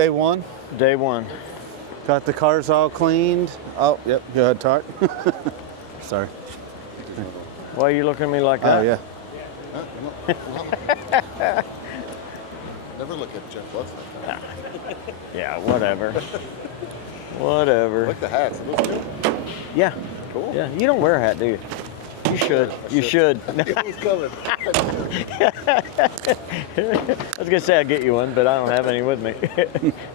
day one. Day one. Got the cars all cleaned. Oh, yep. Go ahead, talk. Sorry. Why are you looking at me like Oh, that? yeah. Never look at Jeff Lutz like that. Yeah, whatever. Whatever. I like the hats. It looks good. Yeah. Cool. Yeah. You don't wear a hat, do you? You should. You should. Who's coming? I was gonna say I'll get you one, but I don't have any with me.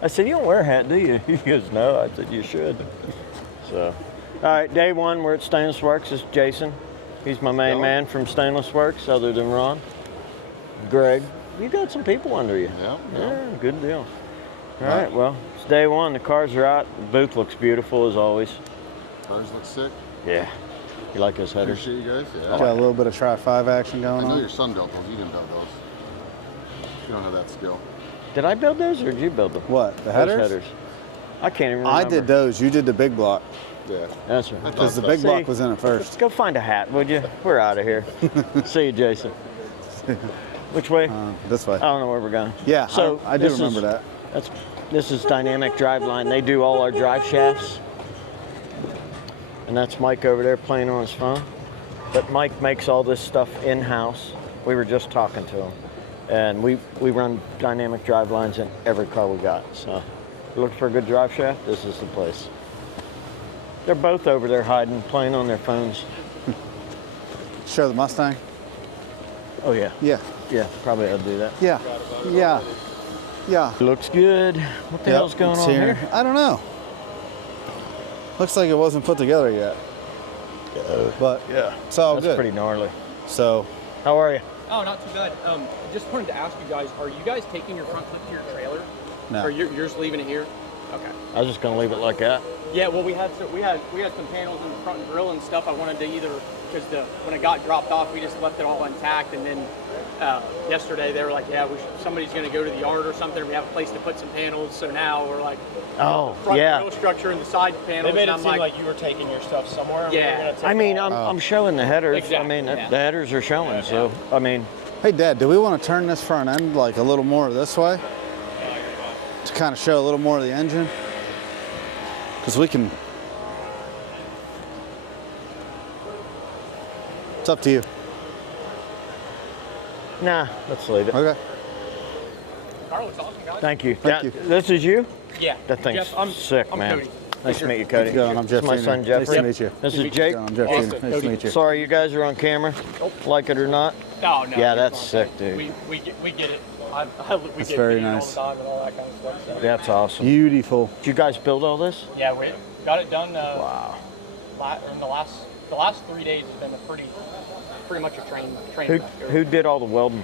I said, you don't wear a hat, do you? He goes, no. I said, you should. So, all right, day one, we're at Stainless Works. This is Jason. He's my main man from Stainless Works, other than Ron. Greg, you got some people under you. Yeah, good deal. All right, well, it's day one. The cars are out. The booth looks beautiful as always. Cars look sick. Yeah. You like those headers? Appreciate you guys. Yeah. Got a little bit of Tri-5 action going I know on. your son built those. You didn't build those. You don't have that skill. Did I build those or did you build them? What, the Those headers? headers. I can't even remember. I did those. You did the big block. Yeah. That's right. Because the big block was in it first. Go find a hat, would you? We're out of here. See you, Jason. Which way? This way. I don't know where we're going. Yeah, So I do this remember is- that. This is Dynamic Driveline. They do all our drive shafts. And that's Mike over there playing on his phone. But Mike makes all this stuff in-house. We were just talking to him. And we run dynamic drive lines in every car we got. So if you're looking for a good drive shaft, this is the place. They're both over there hiding, playing on their phones. Show the Mustang. Oh yeah. Yeah. Yeah, probably I'll do that. Yeah. Yeah. Yeah. Looks good. What the hell's going it's on here? I don't know. Looks like it wasn't put together yet. But Yeah. it's all That's good. pretty gnarly. So How are you? Oh, not too bad. I just wanted to ask you guys, are you guys taking your front clip to your trailer? no. Or you're just leaving it here? Okay. I was just gonna leave it like that. Yeah, well, we had some panels in the front grill and stuff. I wanted to either, because when it got dropped off, we just left it all intact, and then yesterday they were like, yeah, somebody's going to go to the yard or something. We have a place to put some panels, so now we're like, Oh, front yeah. grill structure and the side panels. They made and it I'm seem like you were taking your stuff somewhere. And Yeah. we were gonna take I mean, it all. I'm showing the headers. Exactly, I mean, yeah. the headers are showing. So, I mean, Hey, Dad, do we want to turn this front end like a little more this way? To kind of show a little more of the engine? Because we can... It's up to you. nah, let's leave it. Okay. Car looks awesome, guys. Thank you. Thank you. This is you? Yeah. That thing's Jeff, I'm sick, I'm man. Cody. Nice to meet you, Cody. How's it going? I'm Jeff This is my Senior. son, Jeffrey. Nice to meet you. This is How's it Jake. going? I'm Jeff Awesome. Senior. Nice to meet you. Sorry, you guys are on camera. Like it or not. Oh, no. Yeah, it's that's fine. sick, dude. We get it. We That's get very video nice. all the time and all that kind of stuff. So. That's awesome. Beautiful. Did you guys build all this? Yeah, we got it done. Wow. In the last 3 days has been a pretty much a train Who wreck. who did all the welding?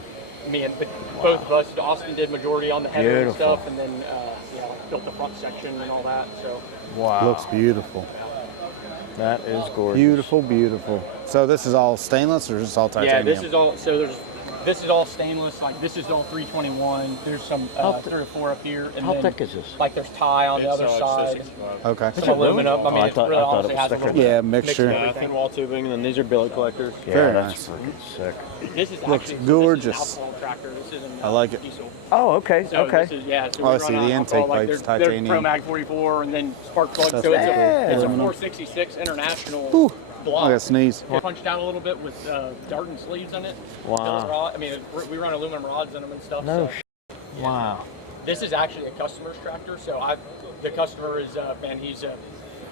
Me and both of us. Austin did majority on the header and Beautiful. stuff, and then built the front section and all that. So Wow. Looks beautiful. That is gorgeous. Beautiful, beautiful. So this is all stainless or is this all titanium? yeah, this is all. So this is all stainless. Like this is all 321. There's some 3 or 4 up here, and How then thick is this? like there's tie on the other side. Okay. Some aluminum. I mean, I it thought- really I thought honestly it was has a thicker. little bit Yeah, of mixture. mixed Thin everything. wall tubing, and then these are billet collectors. Yeah, Very that's nice. freaking sick. This is Looks actually gorgeous. This is an alcohol tractor. This isn't I like it. diesel. Oh, okay. So okay. This is, yeah, so Oh, I we see, run the on intake alcohol, like pipes, they're titanium. ProMag 44 and then spark plug. That's So it's cool. a Aluminum. 466 international Ooh. block. I gotta sneeze. Punched out a little bit with Darton sleeves in it. Wow. Billet rod. I mean, we run aluminum rods in them and stuff. No. So. Wow. This is actually a customer's tractor. So the customer is man, he's a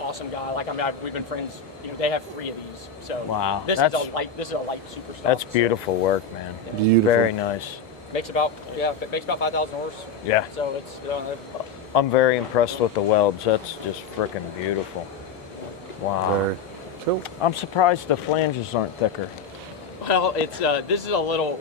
awesome guy. Like we've been friends. You know, they have 3 of these. So Wow. This is a light super stock. That's so beautiful work, man. Beautiful. Very nice. makes about 5,000 horse. Yeah. So it's I'm very impressed with the welds. That's just freaking beautiful. Wow. Very cool. I'm surprised the flanges aren't thicker. well, it's this is a little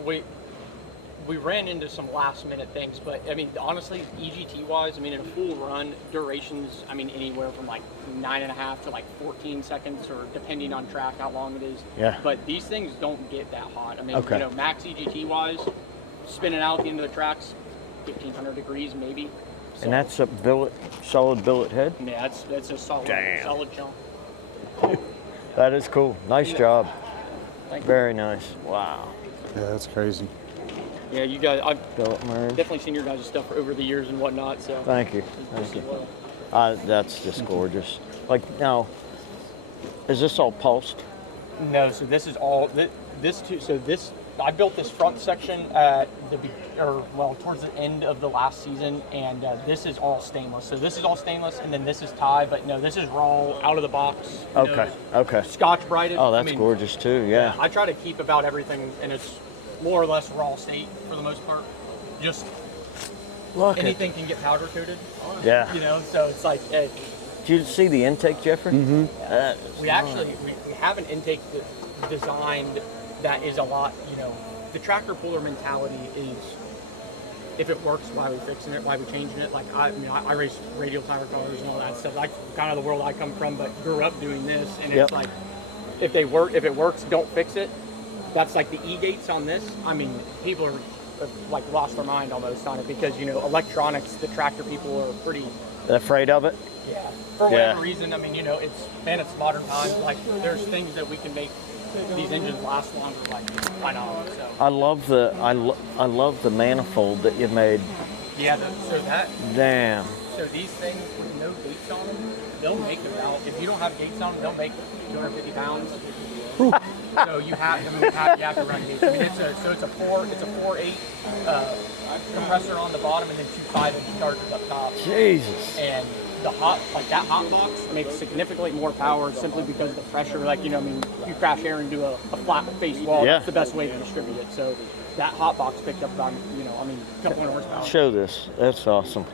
we ran into some last minute things, but I mean honestly, EGT wise, I mean in a full run durations, I mean anywhere from like 9.5 to like 14 seconds, or depending on track how long it is. Yeah. But these things don't get that hot. I mean, Okay. you know, max EGT wise, spinning out at the end of the tracks, 1,500 degrees maybe. So, And that's a solid billet head? yeah, that's a solid Damn. solid jump. That is cool. Nice job. Thank you. Very nice. Wow. Yeah, that's crazy. Yeah, you guys, I've Billet merge. definitely seen your guys' stuff over the years and whatnot. So Thank you. Thank you. That's just gorgeous. Like now, is this all pulsed? No, so this is all this too. So this I built this front section at towards the end of the last season, and this is all stainless. So this is all stainless, and then this is tie. But no, this is raw out of the box. Okay. Okay. Scotch brighted. Oh, that's gorgeous too. Yeah. I try to keep about everything in its more or less raw state for the most part. Just Look anything can get powder coated. Yeah. You know, so it's like. Did you see the intake, Jeffrey? Mm-hmm. We actually we have an intake designed that is a lot, the tractor puller mentality is, if it works, why are we fixing it, why are we changing it? Like, I race radial tire cars and all that stuff. That's kind of the world I come from, but grew up doing this, and it's like, if it works, don't fix it. That's like the E-gates on this. I mean, people are like lost their mind almost on it because, electronics, the tractor people are pretty... Afraid of it? Yeah. For whatever reason, I mean, it's modern times. Like, there's things that we can make these engines last longer. Like, why not? So. I love the manifold that you made. Yeah. Damn. So these things with no gates on them, they'll make about. If you don't have gates on them, they'll make 250 pounds. So you have to run gates. I mean, it's a 4.8 compressor on the bottom, and then 2 5-inch chargers up top. Jesus. And that hot box makes significantally more power simply because of the pressure. Like, you crash air into a flat face wall. Yeah. That's the best way to distribute it. So that hot box picked up about, a couple hundred horsepower. Show this. That's awesome.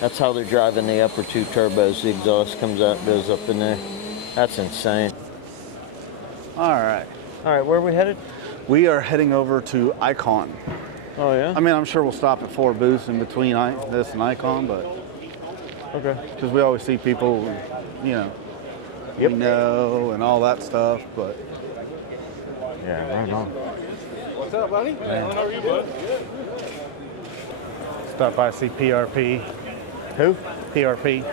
That's how they're driving the upper 2 turbos. The exhaust comes out, goes up in there. That's insane. All right. All right, where are we headed? We are heading over to Icon. Oh, yeah? I mean, I'm sure we'll stop at 4 booths in between this and Icon, but Okay. because we always see people, we know and all that stuff, but Yeah, right on. What's up, buddy? How are you, bud? stop by see PRP. Who? PRP.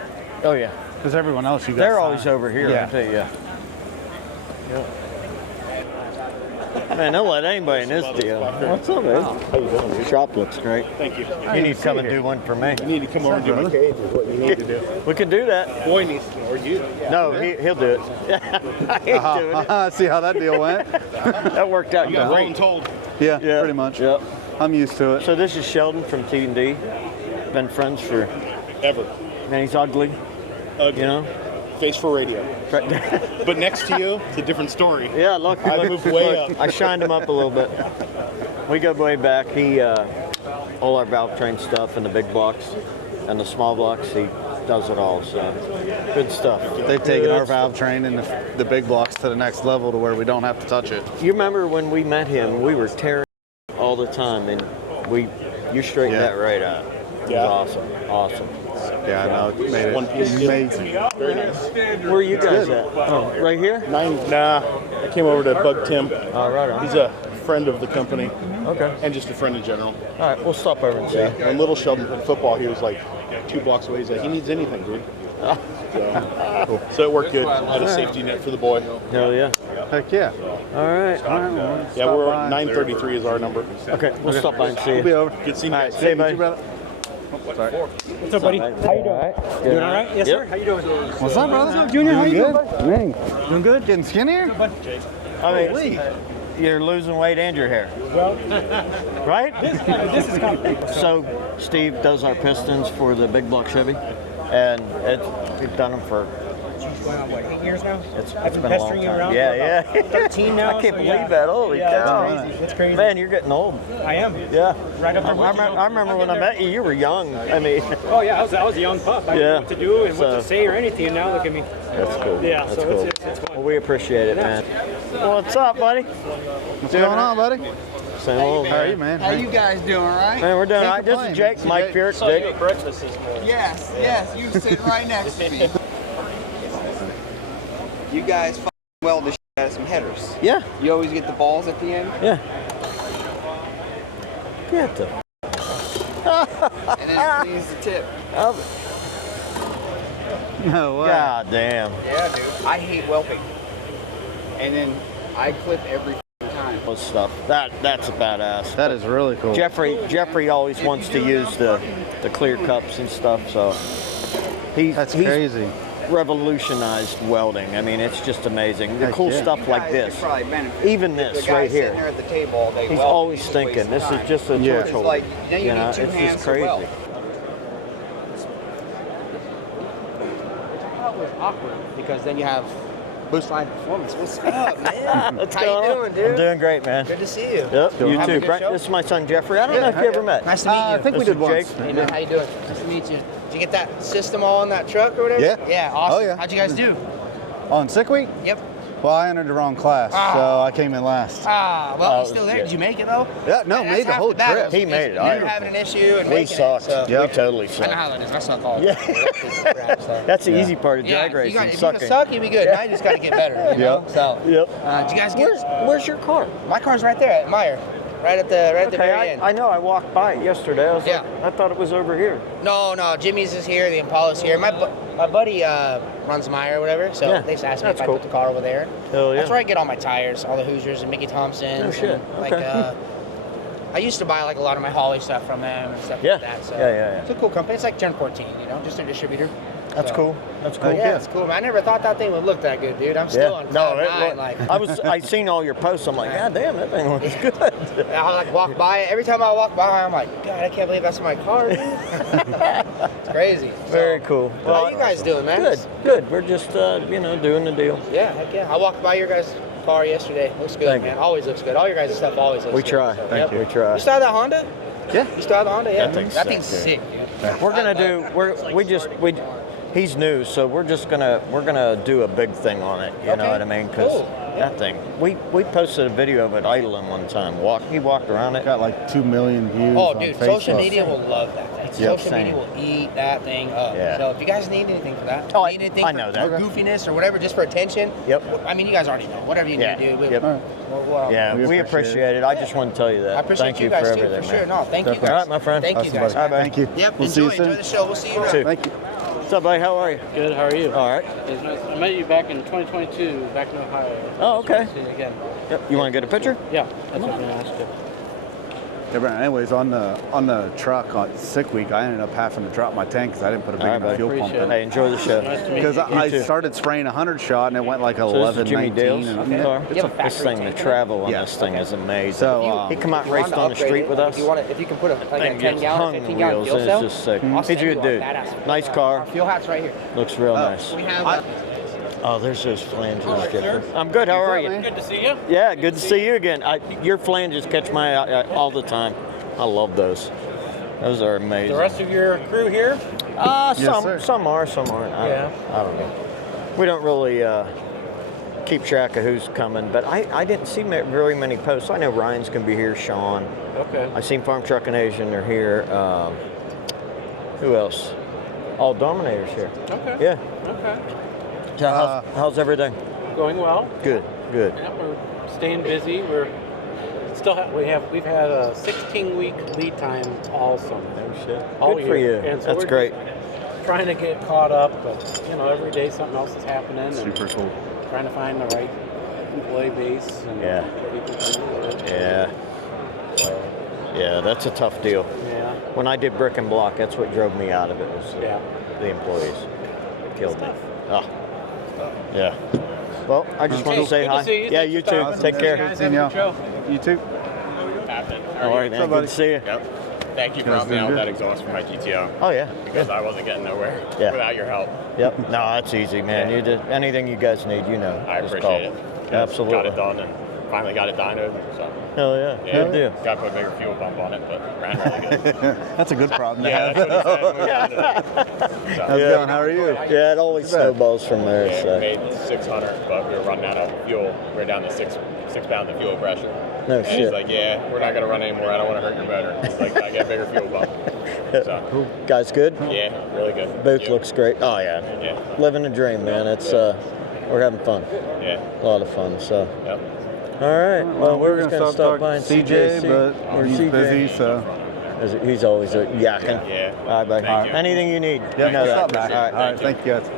Oh, yeah. Because everyone else you got. They're always over here, Yeah. aren't they? Yeah. Man, don't let anybody in this deal. What's up, man? How you doing? Your shop looks great. Thank you. You need to come and do one for me. You need to come over and do my cage is what you need to do. We could do that. Boy needs to, or you. No, he'll do it. I ain't doing it. See how that deal went? That worked out You got great. told. Yeah, Yeah, pretty much. Yep. I'm used to it. So this is Sheldon from T&D. Been friends for, Ever. man, he's ugly, Ugly. Face for radio. But next to you, it's a different story. Yeah, look. I moved way up. I shined him up a little bit. We go way back. He, all our valve train stuff and the big blocks and the small blocks, he does it all. So good stuff. They've taken our valve train and the big blocks to the next level to where we don't have to touch it. You remember when we met him? We were tearing all the time, and you straightened that right out. It was awesome. Yeah, I know. It made it amazing. Very nice. Where are you guys at? Oh, right here? Nah, I came over to bug Tim. Oh, right on. He's a friend of the company Okay. and just a friend in general. All right, we'll stop over and see. When little Sheldon played football, he was like 2 blocks away. He's like, he needs anything, dude. So it worked good. Had a safety net for the boy. Hell yeah. Heck yeah. All right. Yeah, we're 933 is our number. Okay, we'll stop by and see We'll be you. over. Good seeing All you. right, see you, buddy. What's up, buddy? How you doing? All right. Doing all right? Yes, sir. How you doing? What's up, brother? What's up, Junior? How you doing, bud? Man, Doing good? getting skinnier? I mean, you're losing weight and your hair, Well, right? this is kind of So Steve does our pistons for the big block Chevy, and we've done them for. going on, 8 years now? It's I've been been a long pestering you time. around Yeah, for about 13 now. I can't so believe yeah. that. Holy Yeah, cow! it's crazy. It's crazy. Man, you're getting old. I am. Yeah. Right up there. I remember when I met you. You were young. I mean, Oh yeah, I was a young pup. I didn't know what to do and what So- to say or anything. Now look at me. that's cool. Yeah, That's so cool. it's fun. Well, we appreciate it, man. Well, what's up, buddy? What's going on, buddy? Same old, How are you, man? How you guys doing, all right? Man, we're doing all Can't right. This is complain. Jake, Mike Pierce, Jake. Breakfast this morning. Yes, you sitting right next to me. You guys f***ing weld the shit out of some headers. Yeah, You always get the balls at the end, yeah. Get the and then it cleans the tip. No way. God damn. Yeah, dude. I hate welding. And then I clip every time Those stuff. That's badass. That is really cool. Jeffrey always wants to use the clear cups and stuff, so he's crazy. revolutionized welding. I mean, it's just amazing. The cool yeah. stuff like this, even this The guy right sitting here. there at the table all day He's welding, always he's thinking wasting this is time. just a Yeah. torch It's holder. like, you You know, need two it's hands just to weld. crazy. That was awkward because then you have boost line performance. What's up, man? What's How you going on? doing, dude? I'm doing great, man. Good to see you. Yep, you Having a too. good Brent, show? this is my son Jeffrey. I don't know if you ever met. Nice to meet you. I think we This did is once. Jake. Hey, man, how you doing? Nice to meet you. Did you get that system all on that truck or whatever? Yeah. Yeah, awesome. Oh, yeah. How'd you guys do? On sick week? Yep. Well, I entered the wrong class, so I came in last. Well, you're still there. yeah. Did you make it though? Yeah, no, That's made the half whole battle. trip. He made it. You I- were having an issue and We making sucked. it. So. Yep. We totally I know sucked. how that is. That's not all. Yeah. Crap, so. That's the easy part of Yeah, drag if racing, you can sucking. suck, you'll be good. Now you just got to get better. You know? Yep. So, Yep. did you guys get? Where's your car? My car's right there at Meyer, right at the Okay, very end. I know. I walked by it yesterday. I was Yeah. like, I thought it was over here. No, Jimmy's is here. The Impala's here. My buddy runs Meyer or whatever, so Yeah, they just asked me that's if I cool. put the car over there. Hell yeah. That's where I get all my tires, all the Hoosiers and Mickey Thompsons. Oh, shit. And, like, Okay. I used to buy like a lot of my Holly stuff from them and stuff Yeah. like that. So Yeah. It's a cool company. It's like Turn 14, you know, just a distributor. That's So- cool. That's cool. Yeah, it's cool, man. I never thought that thing would look that good, dude. I'm still on No, cloud nine. Like, I seen all your posts. I'm like, God damn, that thing looks good. I like walk by it. Every time I walk by, I'm like, God, I can't believe that's my car, dude. It's crazy. Very So, cool. How you guys doing, man? Good. We're just, doing the deal. Yeah, heck yeah. I walked by your guys' car yesterday. Looks good, Thank man. you. Always looks good. All your guys' stuff always looks We good. try. So, Thank you. We try. You still have that Honda? Yeah. You still have the Honda? Yeah. That thing's sick, dude. We're gonna do. He's new, so we're gonna do a big thing on it. You know Okay, what I mean? Because cool. that thing, we posted a video of it idling one time. He walked around it. Got like 2 million views Oh, on dude, Facebook. social media will love that thing. Yep, Social same. media will eat that thing up. Yeah. So if you guys need anything for that, Oh, need anything I for know that. goofiness or whatever, just for attention. Yep. I mean, you guys already know. Whatever you Yeah. need to do. Yep. Yeah, We we appreciate appreciate it. I just want to tell you that. I appreciate Thank you you guys for too, everything, for sure. man. No, thank you Definitely. guys. All right, my friend. Thank you Awesome, guys. buddy. All right, thank you. Yep. We'll see you enjoy soon. the show. We'll see you around. Too. Thank you. What's up, buddy? How are you? Good, how are you? All right. It's nice. I met you back in 2022, back in Ohio. Oh, okay. See you again. Yep. You want to get a picture? Yeah, that's what I'm going to ask you. Yeah, Brent, anyways, on the truck on sick week, I ended up having to drop my tank because I didn't put a big All right, enough buddy. fuel pump Appreciate in. Hey, enjoy the show. Nice to meet Because you. I too. started spraying 100 shot and it went like So 11, this is Jimmy 19. Dale's And car. You have a This factory thing, the tank in it? travel on Yeah. this thing is amazing. So, he come out and If you raced want on to the street upgrade with it, us. if you can put a, like a Thing 10 gets gallon, hung 15 gallon wheels. fuel It's cell, just sick. I'll He's send a you good a dude. badass, Nice car. Our fuel hat's right here. Looks real nice. We have. Oh, there's those flanges, Jeffrey. I'm good. How are you? Good to see you. Yeah, good to see you again. Your flanges catch my eye all the time. I love those. Those are amazing. The rest of your crew here? Yes, sir. Some are, some aren't. Yeah. I don't know. We don't really keep track of who's coming, but I didn't see very many posts. I know Ryan's gonna be here, Sean. Okay. I seen Farm Truck and Asian are here. Who else? All Dominators here. Okay. Yeah. Okay. So how's everything? Going well. Good. Good. Yeah, we're staying busy. We're still we've had a 16-week lead time all summer. All Good for year. you. And so That's we're great. just trying to get caught up, but every day something else is happening. super cool. And trying to find the right employee base and Yeah. people to work. Yeah. Yeah, that's a tough deal. Yeah. When I did brick and block, that's what drove me out of it. Was Yeah. the employees killed me. Tough. Oh. Yeah. Well, I just want to say Good to hi. see you. Yeah, Thanks you for too. stopping. Take care. Guys, Seeing have a y'all. good show. You too. All right, man. Good to see you. Yep. Thank you for Guys helping me out doing with good? that exhaust for my GTO Oh yeah. because I wasn't getting nowhere Yeah. without your help. Yep. No, that's easy, man. Yeah. You did anything you guys need, I just appreciate call. it. Absolutely. Got it done and finally got it dynoed. So Hell yeah. Good deal. got to put a bigger fuel pump on it, but ran really good. That's a good problem to yeah, have. that's what he said when we got it. How's it going? How are you? Yeah, it always snowballs from there. Yeah, So. we made 600, but we were running out of fuel. We were down to six pounds of fuel pressure. No and shit. he's like, yeah, we're not gonna run anymore. I don't want to hurt your motor. He's like, I get a bigger fuel pump. So Guys, good. yeah, really good. Booth Yeah. looks great. Oh yeah. Yeah. Living the dream, man. It's we're having fun. Yeah. A lot of fun. So. Yep. All right. Well, we're just gonna stop by talking and to CJ, see but or he's CJ. busy, so. He's always yakking. Yeah. All right, buddy. Thank you. Anything you need, Yeah, you know what's that. up, man? All right. All right, thank you guys.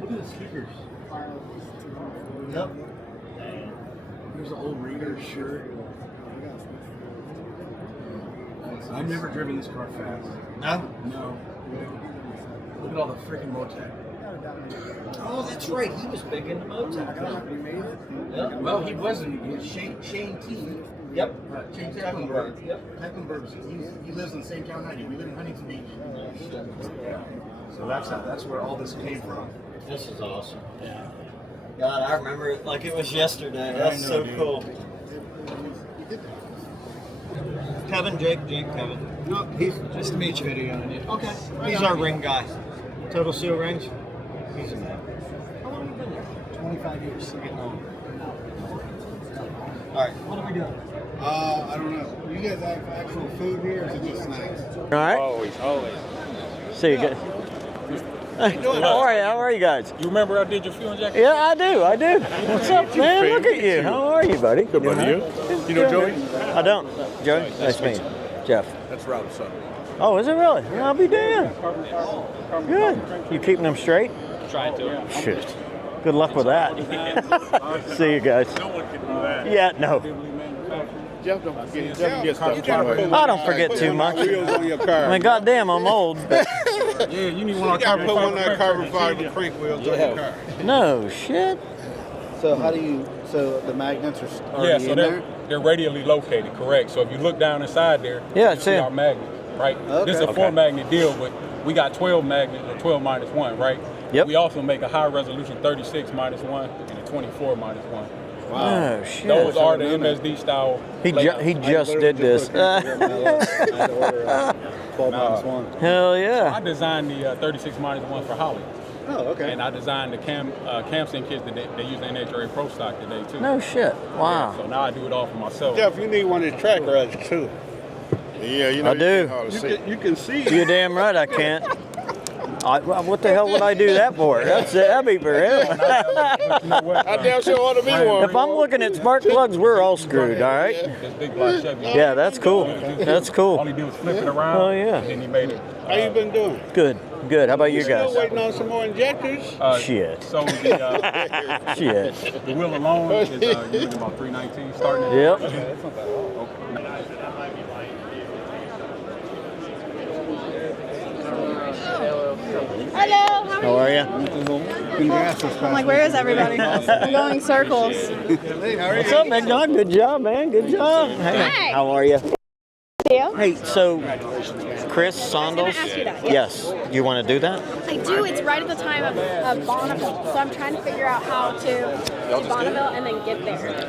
Look at the speakers. Yep. Here's an old Raider shirt. I've never driven this car fast. No? No. Look at all the freaking Motec. Oh, that's right. He was big into Motec. You made it? Yeah. Well, he wasn't. He was Shane T. Yep. Shane Tecklenburg. Yep. Tecklenburg. He lives in the same town I do. We live in Huntington Beach. Yeah. So that's where all this came from. This is awesome. Yeah. God, I remember it like it was yesterday. That's know, so dude. cool. Kevin, Kevin. No, he's Nice to meet you. okay. He's our ring guy. Total Seal Rings. He's a man. How long have you been there? 25 years. Getting on. All right, what are we doing? I don't know. You guys have actual food here, or is it just snacks? All right. Always. See you guys. How are you guys? You remember I did your fuel injection? Yeah, I do. What's up, man? Look at you. How are you, buddy? Good, buddy. You know Joey? I don't. Joey? Nice to meet you. Jeff. That's Rob's son. Oh, is it really? I'll be damned. Good. You keeping them straight? Trying to. Shoot. Good luck with that. See you guys. No one can do that. Yeah, no. Jeff don't forget. Jeff gets stuff anyway. I don't forget too much. Wheels on your car. I mean, goddamn, I'm old. But Yeah, you need one on carbon fiber. Put one on carbon fiber crank wheels on your car. no shit. So how do you? So the magnets are Yeah, already so in there. they're radially located, correct. So if you look down inside there, Yeah, you it's see in. our magnet, right? Okay. This is a 4-magnet deal, but we got 12 magnets, or 12 minus 1, right? Yep. We also make a high resolution 36 minus 1 and a 24 minus 1. Oh shit. Those are the MSD style. He layouts. just did this. 12 minus 1. Hell I yeah. designed the 36 minus 1 for Holly. Oh, okay. And I designed the cam sync kits that they use the NHRA Pro stock today, too. No shit. Wow. So now I do it all for myself. Jeff, you need one of these track rides too. Yeah, you know. I do. You can see. You're damn right I can't. What the hell would I do that for? That'd be for him. You know what? I damn sure ought to be one. If I'm looking at spark plugs, we're all screwed, all right? This big black Chevy. Yeah, that's cool. That's All cool. he did was flip it around. Oh, yeah. And then he made it. How you been doing? Good. How about you Still guys? waiting on some more injectors. Shit. So the Shit. the wheel alone is you're looking about 319 starting at. Yep. Hello, How are you? I'm like, where is everybody? I'm going circles. What's up, big dog? Good job, man. Good job. Hey. Hi. How are you? You? Hey, so Chris Sondos? ask you that, Yes. You want to do that? I do. It's right at the time of Bonneville, so I'm trying to figure out how to do Bonneville and then get there.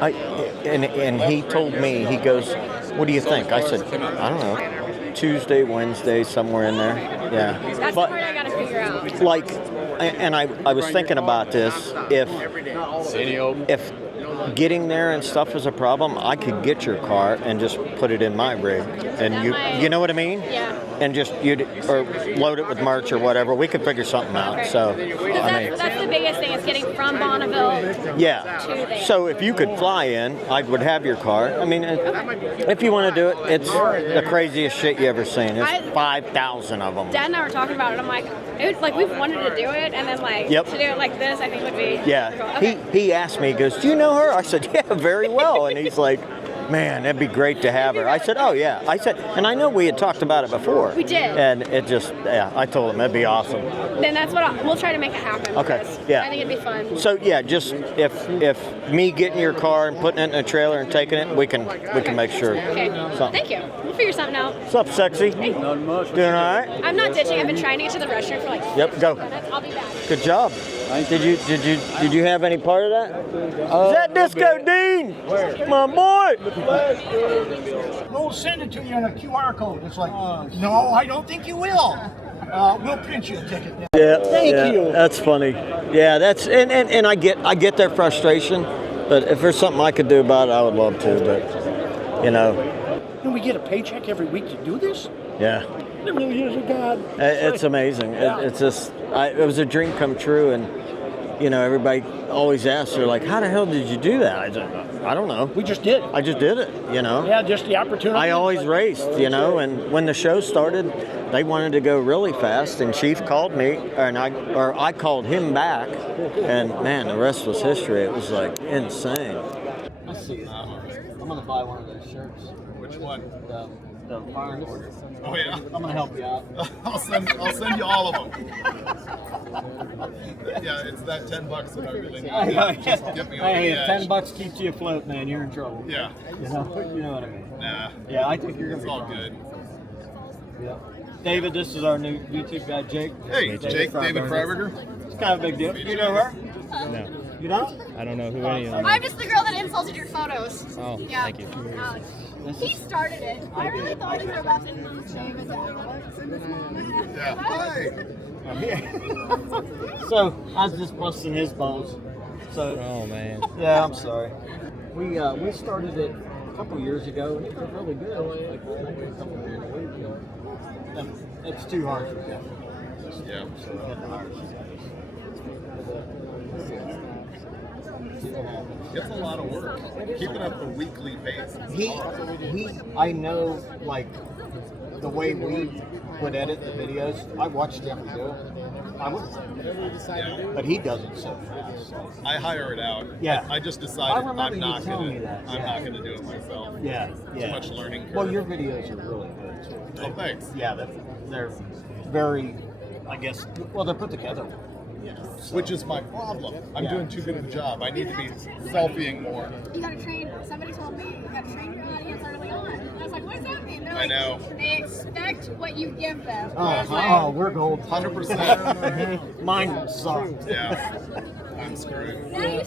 And he told me, he goes, what do you think? I said, I don't know. Tuesday, Wednesday, somewhere in there. Yeah. That's the part I got to figure out. Like, and I was thinking about this, if getting there and stuff is a problem, I could get your car and just put it in my rig, and you know what I mean? Yeah. And just or load it with merch or whatever. We could figure something out. So, That's the biggest thing is getting from Bonneville. yeah. To there. So if you could fly in, I would have your car. I mean, if you want to do it, it's the craziest shit you ever seen. It's 5,000 of them. Dad and I were talking about it. I'm like, we've wanted to do it, and then Yep. to do it like this, I think would be. Yeah. Okay. He asked me, he goes, do you know her? I said, yeah, very well. And he's like, man, that'd be great to have her. I said, oh yeah. I said, and I know we had talked about it before. We did. And it just, yeah, I told him that'd be awesome. Then that's what we'll try to make it happen. Okay, because yeah. I think it'd be fun. So yeah, just if me getting your car and putting it in a trailer and taking it, we can make sure. Okay. Something. Thank you. We'll figure something out. What's up, sexy? Hey. Doing all right? I'm not ditching. I've been trying to get to the restroom for like. Yep, go. 6 minutes. I'll be back. Good job. Did you have any part of that? Is that Disco Dean? My boy. We'll send it to you on a QR code. It's like, no, I don't think you will. We'll print you a ticket. Yeah, Thank you. That's funny. Yeah, that's and I get their frustration, but if there's something I could do about it, I would love to. But you know, Do we get a paycheck every week to do this? yeah, It really is a god. it's amazing. It's just it was a dream come true, and you know, everybody always asks, they're like, how the hell did you do that? I don't know. We just did. I just did it, you know. Yeah, just the opportunity. I always raced, you know, and when the show started, they wanted to go really fast, and Chief called me, and I called him back, and man, the rest was history. It was like insane. Let's see. I'm gonna buy one of those shirts. Which one? The firing order. Oh yeah. I'm gonna help you out. I'll send you all of them. Yeah, it's that $10 that I really need. Just get me over Hey, the if edge. $10 keeps you afloat, man, you're in trouble. Yeah. You know what I mean? Nah. Yeah, I think you're gonna It's be all fine. good. Yeah. David, this is our new YouTube guy, Jake. Hey, Jake, David Freiberger. It's kind of a big deal. You know her? No. You don't? I don't know who any of them I'm just the girl that insulted your photos. Oh, Yeah. thank you. Alex. He started it. I really thought you were about to shave it down. Yeah. Hi. So I was just busting his balls. So Oh man. yeah, I'm sorry. We started it a couple years ago and it was really good. Like a couple years ago. It's too hard for Jeff. Yeah. So we had to hire some guys. It's a lot of work. Keeping up the weekly pace. I know, like, the way we would edit the videos. I watched Jeffrey do it. I would, but he does it so fast. I hire it out. Yeah. I just decided I remember I'm not you telling gonna. me that. I'm Yeah. not gonna do it myself. Yeah, Too yeah. much learning curve. Well, your videos are really good too. Oh, thanks. Yeah, they're very, I guess. Well, they're put together. Which is my problem. I'm Yeah. doing too good of a job. I need to be selfieing more. You gotta train, somebody told me, you gotta train your audience early on. And I was like, what does that mean? They're I like, know. They expect what you give them. I was like, Oh, we're gold. 100%. Mine sucked. Yeah. I'm screwed. now you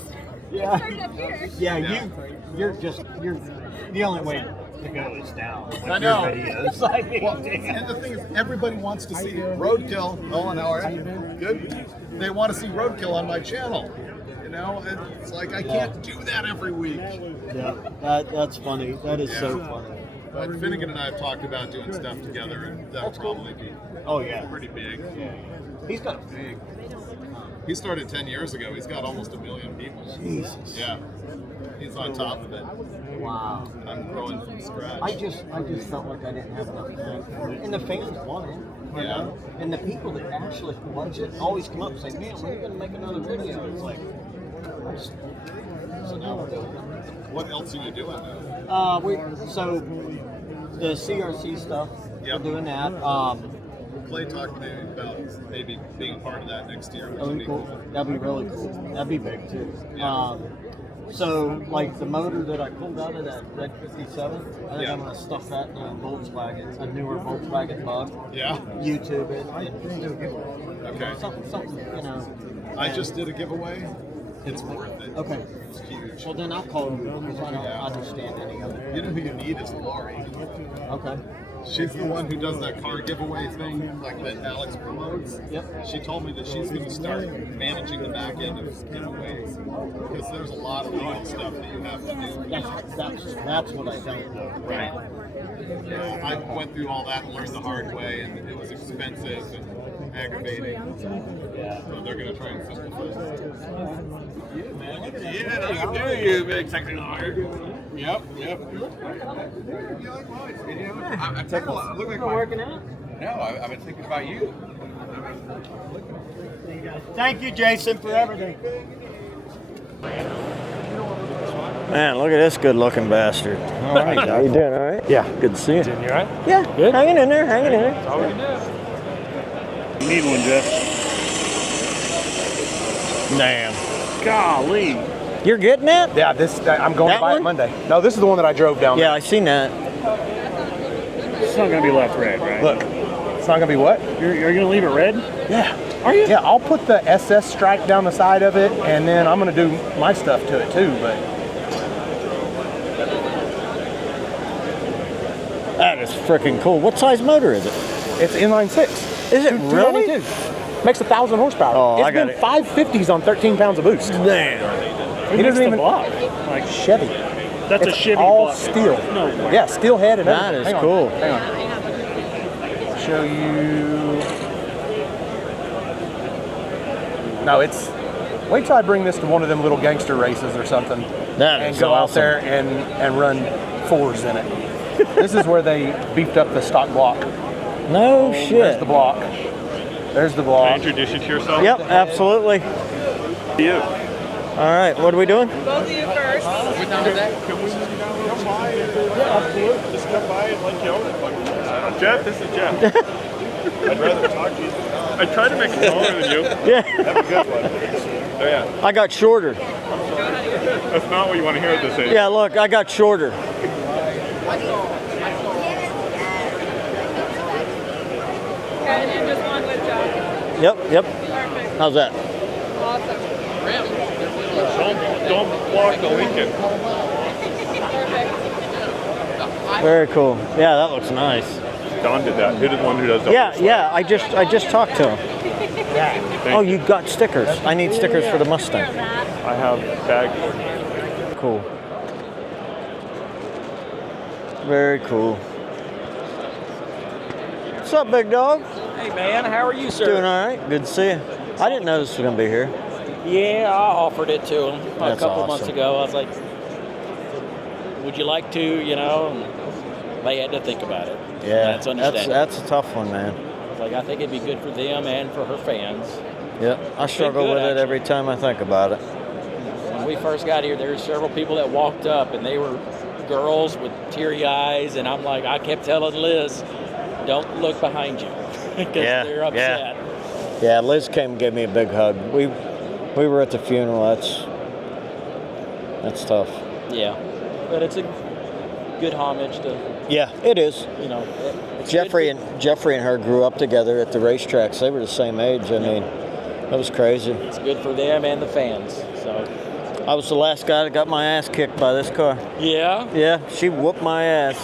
Yeah. started up here. Yeah, Yeah. you're the only way to go is down. With I know. Your videos. I mean, Well, damn. and the thing is, everybody wants to see roadkill. Oh, how are you? Good. They want to see roadkill on my channel. You know, and it's like I can't do that every week. Yeah, that's funny. That is so funny. But Finnegan and I have talked about doing stuff together, and that'll probably be Oh yeah. pretty big. He's got big. He started 10 years ago. He's got almost 1 million people. Jesus. Yeah. He's on top of it. Wow. I'm growing from scratch. I just felt like I didn't have enough time. And the fans want it. You know? And the people that actually watch it always come up and say, man, when are you going to make another video? It's like, so now we're doing it. What else are you doing now? So the CRC stuff, Yep. we're doing that. Clay talked to me about maybe being a part of that next year. Which That'd would be be cool. That'd be really cool. That'd be big too. Yeah. So, like the motor that I pulled out of that Red 57, I think Yeah. I'm gonna stuff that in a Volkswagen, a newer Volkswagen Bug. Yeah. YouTube it. Okay. Something, you know. I just did a giveaway. It's worth it. Okay. It's huge. Well, then I'll call you because I don't understand any of it. You know who you need is Lori. Okay. She's the one who does that car giveaway thing, like that Alex promotes. Yep. She told me that she's going to start managing the back end of giveaways because there's a lot of legal stuff that you have to do. That's what I don't know. Right. Yeah, I went through all that and learned the hard way, and it was expensive and aggravating. Yeah. So they're going to try and simplify it. Yeah, look at you, big sexy lawyer. Yep. I take a look. Look like my, Working out? no, I've been thinking about you. Thank you, Jason, for everything. Man, look at this good-looking bastard. All right, how you doing? All right? Yeah. Good to see you. You all right? Yeah. Good. Hanging in there. That's all we can do. You need one, Jeff. Damn. Golly. You're getting it? Yeah, I'm going That to buy one? it Monday. No, this is the one that I drove down. Yeah, I seen that. It's not gonna be left red, right? Look, it's not gonna be what? You're gonna leave it red? Yeah. Are you? Yeah, I'll put the SS stripe down the side of it, and then I'm gonna do my stuff to it too. But That is freaking cool. What size motor is it? it's inline six. Is it really? 292. Makes 1,000 horsepower. Oh, It's I got been it. 550s on 13 pounds of boost. Damn. He doesn't even block. Like Chevy. that's It's a Chevy all block. steel. No way. Yeah, steel head and That everything. is Hang on, cool. Hang on. I'll show you. No, it's. Wait till I bring this to one of them little gangster races or something. That and is go out awesome. there and run fours in it. This is where they beefed up the stock block. No shit. There's the block. There's the block. Introduce you to yourself. Yep, absolutely. You. All right, what are we doing? Both of you first. Can we come by? Yeah, absolutely. Just come by and like, Jeff, this is Jeff. I'd rather talk to you. I tried to make it taller than you. Yeah. Have a good one. Oh, yeah. I got shorter. That's not what you want to hear at this age. Yeah, look, I got shorter. And you just won with Josh. Yep. Perfect. How's that? Awesome. Don't block the Lincoln. Perfect. Very cool. Yeah, that looks nice. Don did that. Who did one who does that? Yeah. I just talked to him. Oh, you got stickers. I need stickers for the Mustang. I have bag for you. Cool. Very cool. What's up, big dog? Hey man, how are you, sir? Doing all right. Good to see you. I didn't know this was gonna be here. Yeah, I offered it to him a That's couple awesome. months ago. I was like, would you like to, And they had to think about it. Yeah, That's understandable. that's a tough one, man. I was like, I think it'd be good for them and for her fans. Yep, I struggle good, with it actually. every time I think about it. When we first got here, there were several people that walked up, and they were girls with teary eyes, and I'm like, I kept telling Liz, don't look behind you, because they're upset. Yeah, Liz came and gave me a big hug. We were at the funeral. That's tough. Yeah, but it's a good homage to. Yeah, it is. It's Jeffrey good and her grew up together at the racetracks. They were the same age. I mean, that was crazy. It's good for them and the fans. So. I was the last guy that got my ass kicked by this car. Yeah. Yeah, she whooped my ass.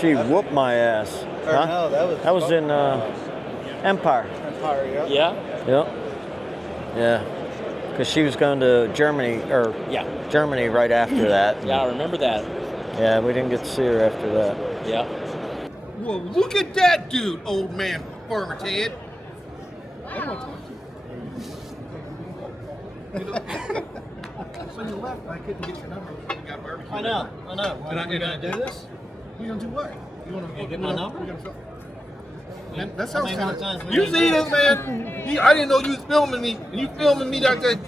She whooped my ass. Huh? No, That was in Empire. Yeah. Yep. Yeah. Because she was going to Germany Germany right after that. Yeah, I remember that. Yeah, we didn't get to see her after that. Yeah. Whoa, look at that dude, old man, Farmer Ted. So you left, I couldn't get your number. We got barbecue. I know. We're gonna do this? We're gonna do what? You wanna get my number? Man, that sounds How many kind times of. we You gonna see do this, man? I didn't know you was filming me, and you filming me like that.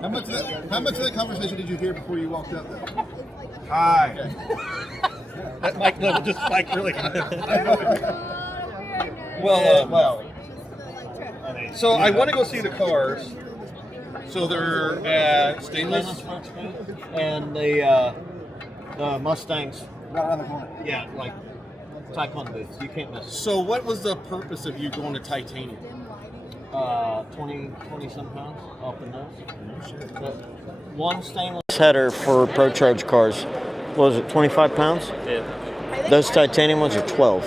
How much of that conversation did you hear before you walked up there? Hi. That mic level just spiked really high. So I want to go see the cars. So they're at stainless. And the Mustangs. Right around the corner. Yeah, like Tycoon booths. You can't miss. So what was the purpose of you going to titanium? 20 some pounds off the nose. One stainless header for ProCharge cars. What was it, 25 pounds? Yeah. Those titanium ones are 12.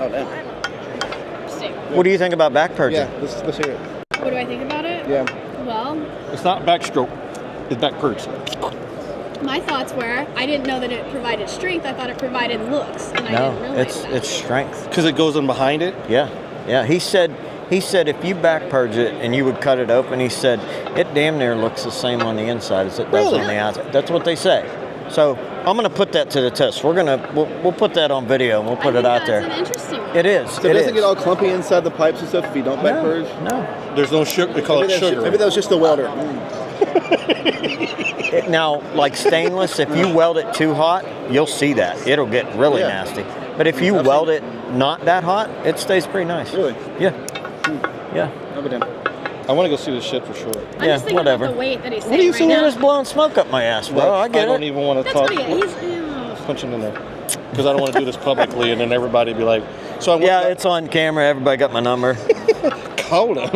Oh, damn. What do you think about back purging? Yeah, let's hear it. What do I think about it? Yeah. Well, It's not backstroke, it's back purge. my thoughts were I didn't know that it provided strength. I thought it provided looks, and I didn't realize that. it's strength. Because it goes in behind it? Yeah. He said if you back purge it and you would cut it open, he said it damn near looks the same on the inside as it does on the outside. That's what they say. So I'm going to put that to the test. We'll put that on video and we'll put it out there. That's an interesting one. It is. So it doesn't get all clumpy inside the pipes and stuff if you don't back purge? No. There's no sugar. We call it sugar. Maybe that was just the welder. Now, like stainless, if you weld it too hot, you'll see that. It'll get really nasty. But if you weld it not that hot, it stays pretty nice. Really? Yeah. Yeah. I want to go see this shit for sure. I'm just thinking about the weight that he's What are you saying saying? right Just blowing smoke up my ass, bro. I get it. I don't even want to That's talk. what he is. Punching in there. Because I don't want to do this publicly and then everybody be like, so I went Yeah, it's on camera. Everybody got my number. Call them.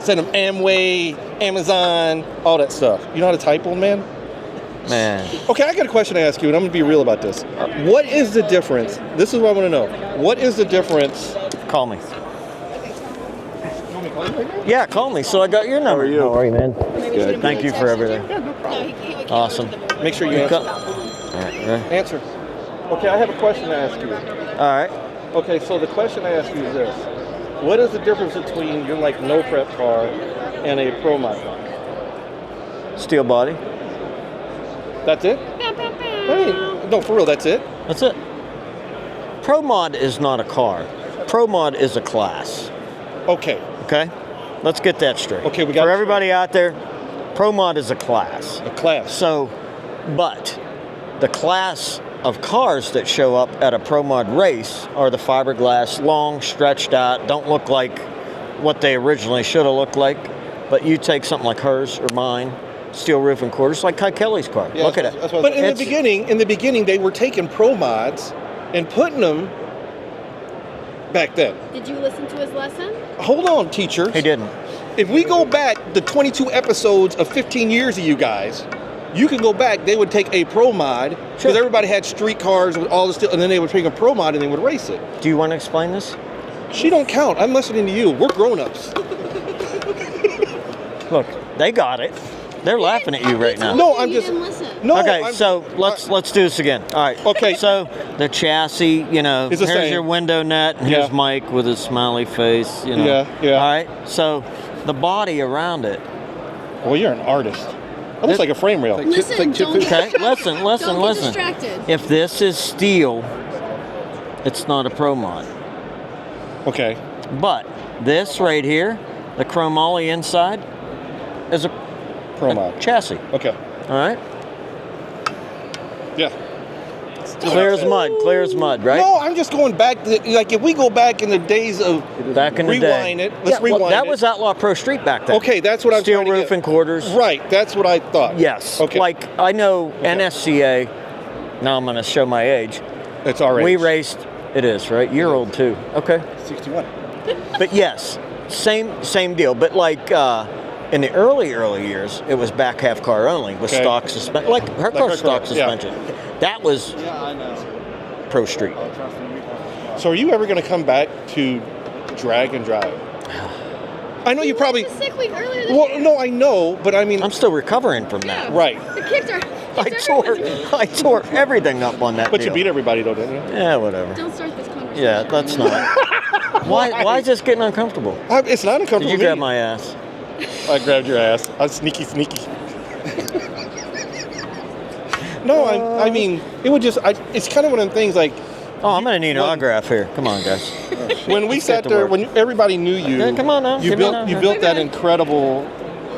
Send them Amway, Amazon, all that stuff. You know how to type on, man? Man. Okay, I got a question to ask you, and I'm going to be real about this. What is the difference? This is what I want to know. What is the difference? Call me. Yeah, call me. So I got your number. How are you, man? Good. Thank you for everything. Awesome. Make sure you answer. Right. Answer. Okay, I have a question to ask you. All right. Okay, so the question I ask you is this. What is the difference between your like no prep car and a pro mod car? Steel body. That's it? Hey, no, for real, that's it? That's it. Pro mod is not a car. Pro mod is a class. Okay. Okay? let's get that straight. Okay, we got for it everybody out there. Pro Mod is a class. A class. So, but the class of cars that show up at a Pro Mod race are the fiberglass, long, stretched out, don't look like what they originally should have looked like. But you take something like hers or mine, steel roof and quarters, like Kai Kelly's car. Yeah, look at it. But in the beginning, they were taking Pro Mods and putting them back then. Did you listen to his lesson? Hold on, teachers. He didn't. If we go back the 22 episodes of 15 years of you guys, you can go back. They would take a Pro Mod because everybody had street cars with all the steel, and then they would take a Pro Mod and they would race it. Do you want to explain this? She don't count. I'm listening to you. We're grown-ups. Look, they got it. They're laughing at you right now. No, I'm just. No. Okay, so let's do this again. All right. Okay. So the chassis, you know, It's the here's same. your window net, and here's Yeah. Mike with his smiley face. You know. Yeah, yeah. All right. So the body around it. Well, you're an artist. That looks like a frame rail. Listen, don't Okay. Listen. don't get Listen. distracted. If this is steel, it's not a Pro Mod. Okay. But this right here, the chromoly inside, is a Pro Mod chassis. Okay. All right. Yeah. Clear as mud. Clear as mud. Right. No, I'm just going back to, like, if we go back in the days of Back in the day. rewind it. Let's Yeah, well, rewind that it. was Outlaw Pro Street back then. Okay, that's what I'm Steel trying to roof get. and quarters. Right, that's what I thought. Yes. Okay. Like, I know NSCA, now I'm going to show my age. It's our age. We raced, it is, right? You're old too. Okay. 61. But yes, same deal. But like in the early years, it was back half car only with Okay. stock suspension. Like her car's stock yeah. suspension. That was Pro Street. So are you ever going to come back to drag and drive? I know you probably. The 6 week earlier this Well, year. no, I know, but I mean. I'm still recovering from that. Right. The kids are. I tore everything up on that But deal. you beat everybody though, didn't you? Yeah, whatever. Don't start this conversation. Yeah, that's not. Why is this getting uncomfortable? It's not uncomfortable. Did you to grab me. my ass? I grabbed your ass. I was sneaky. No, I mean, it would just. It's kind of one of them things like. Oh, I'm gonna need an autograph here. Come on, guys. When we Let's sat get to there, work. when everybody knew you, Yeah, come on now. you Give me built an you autograph. built that incredible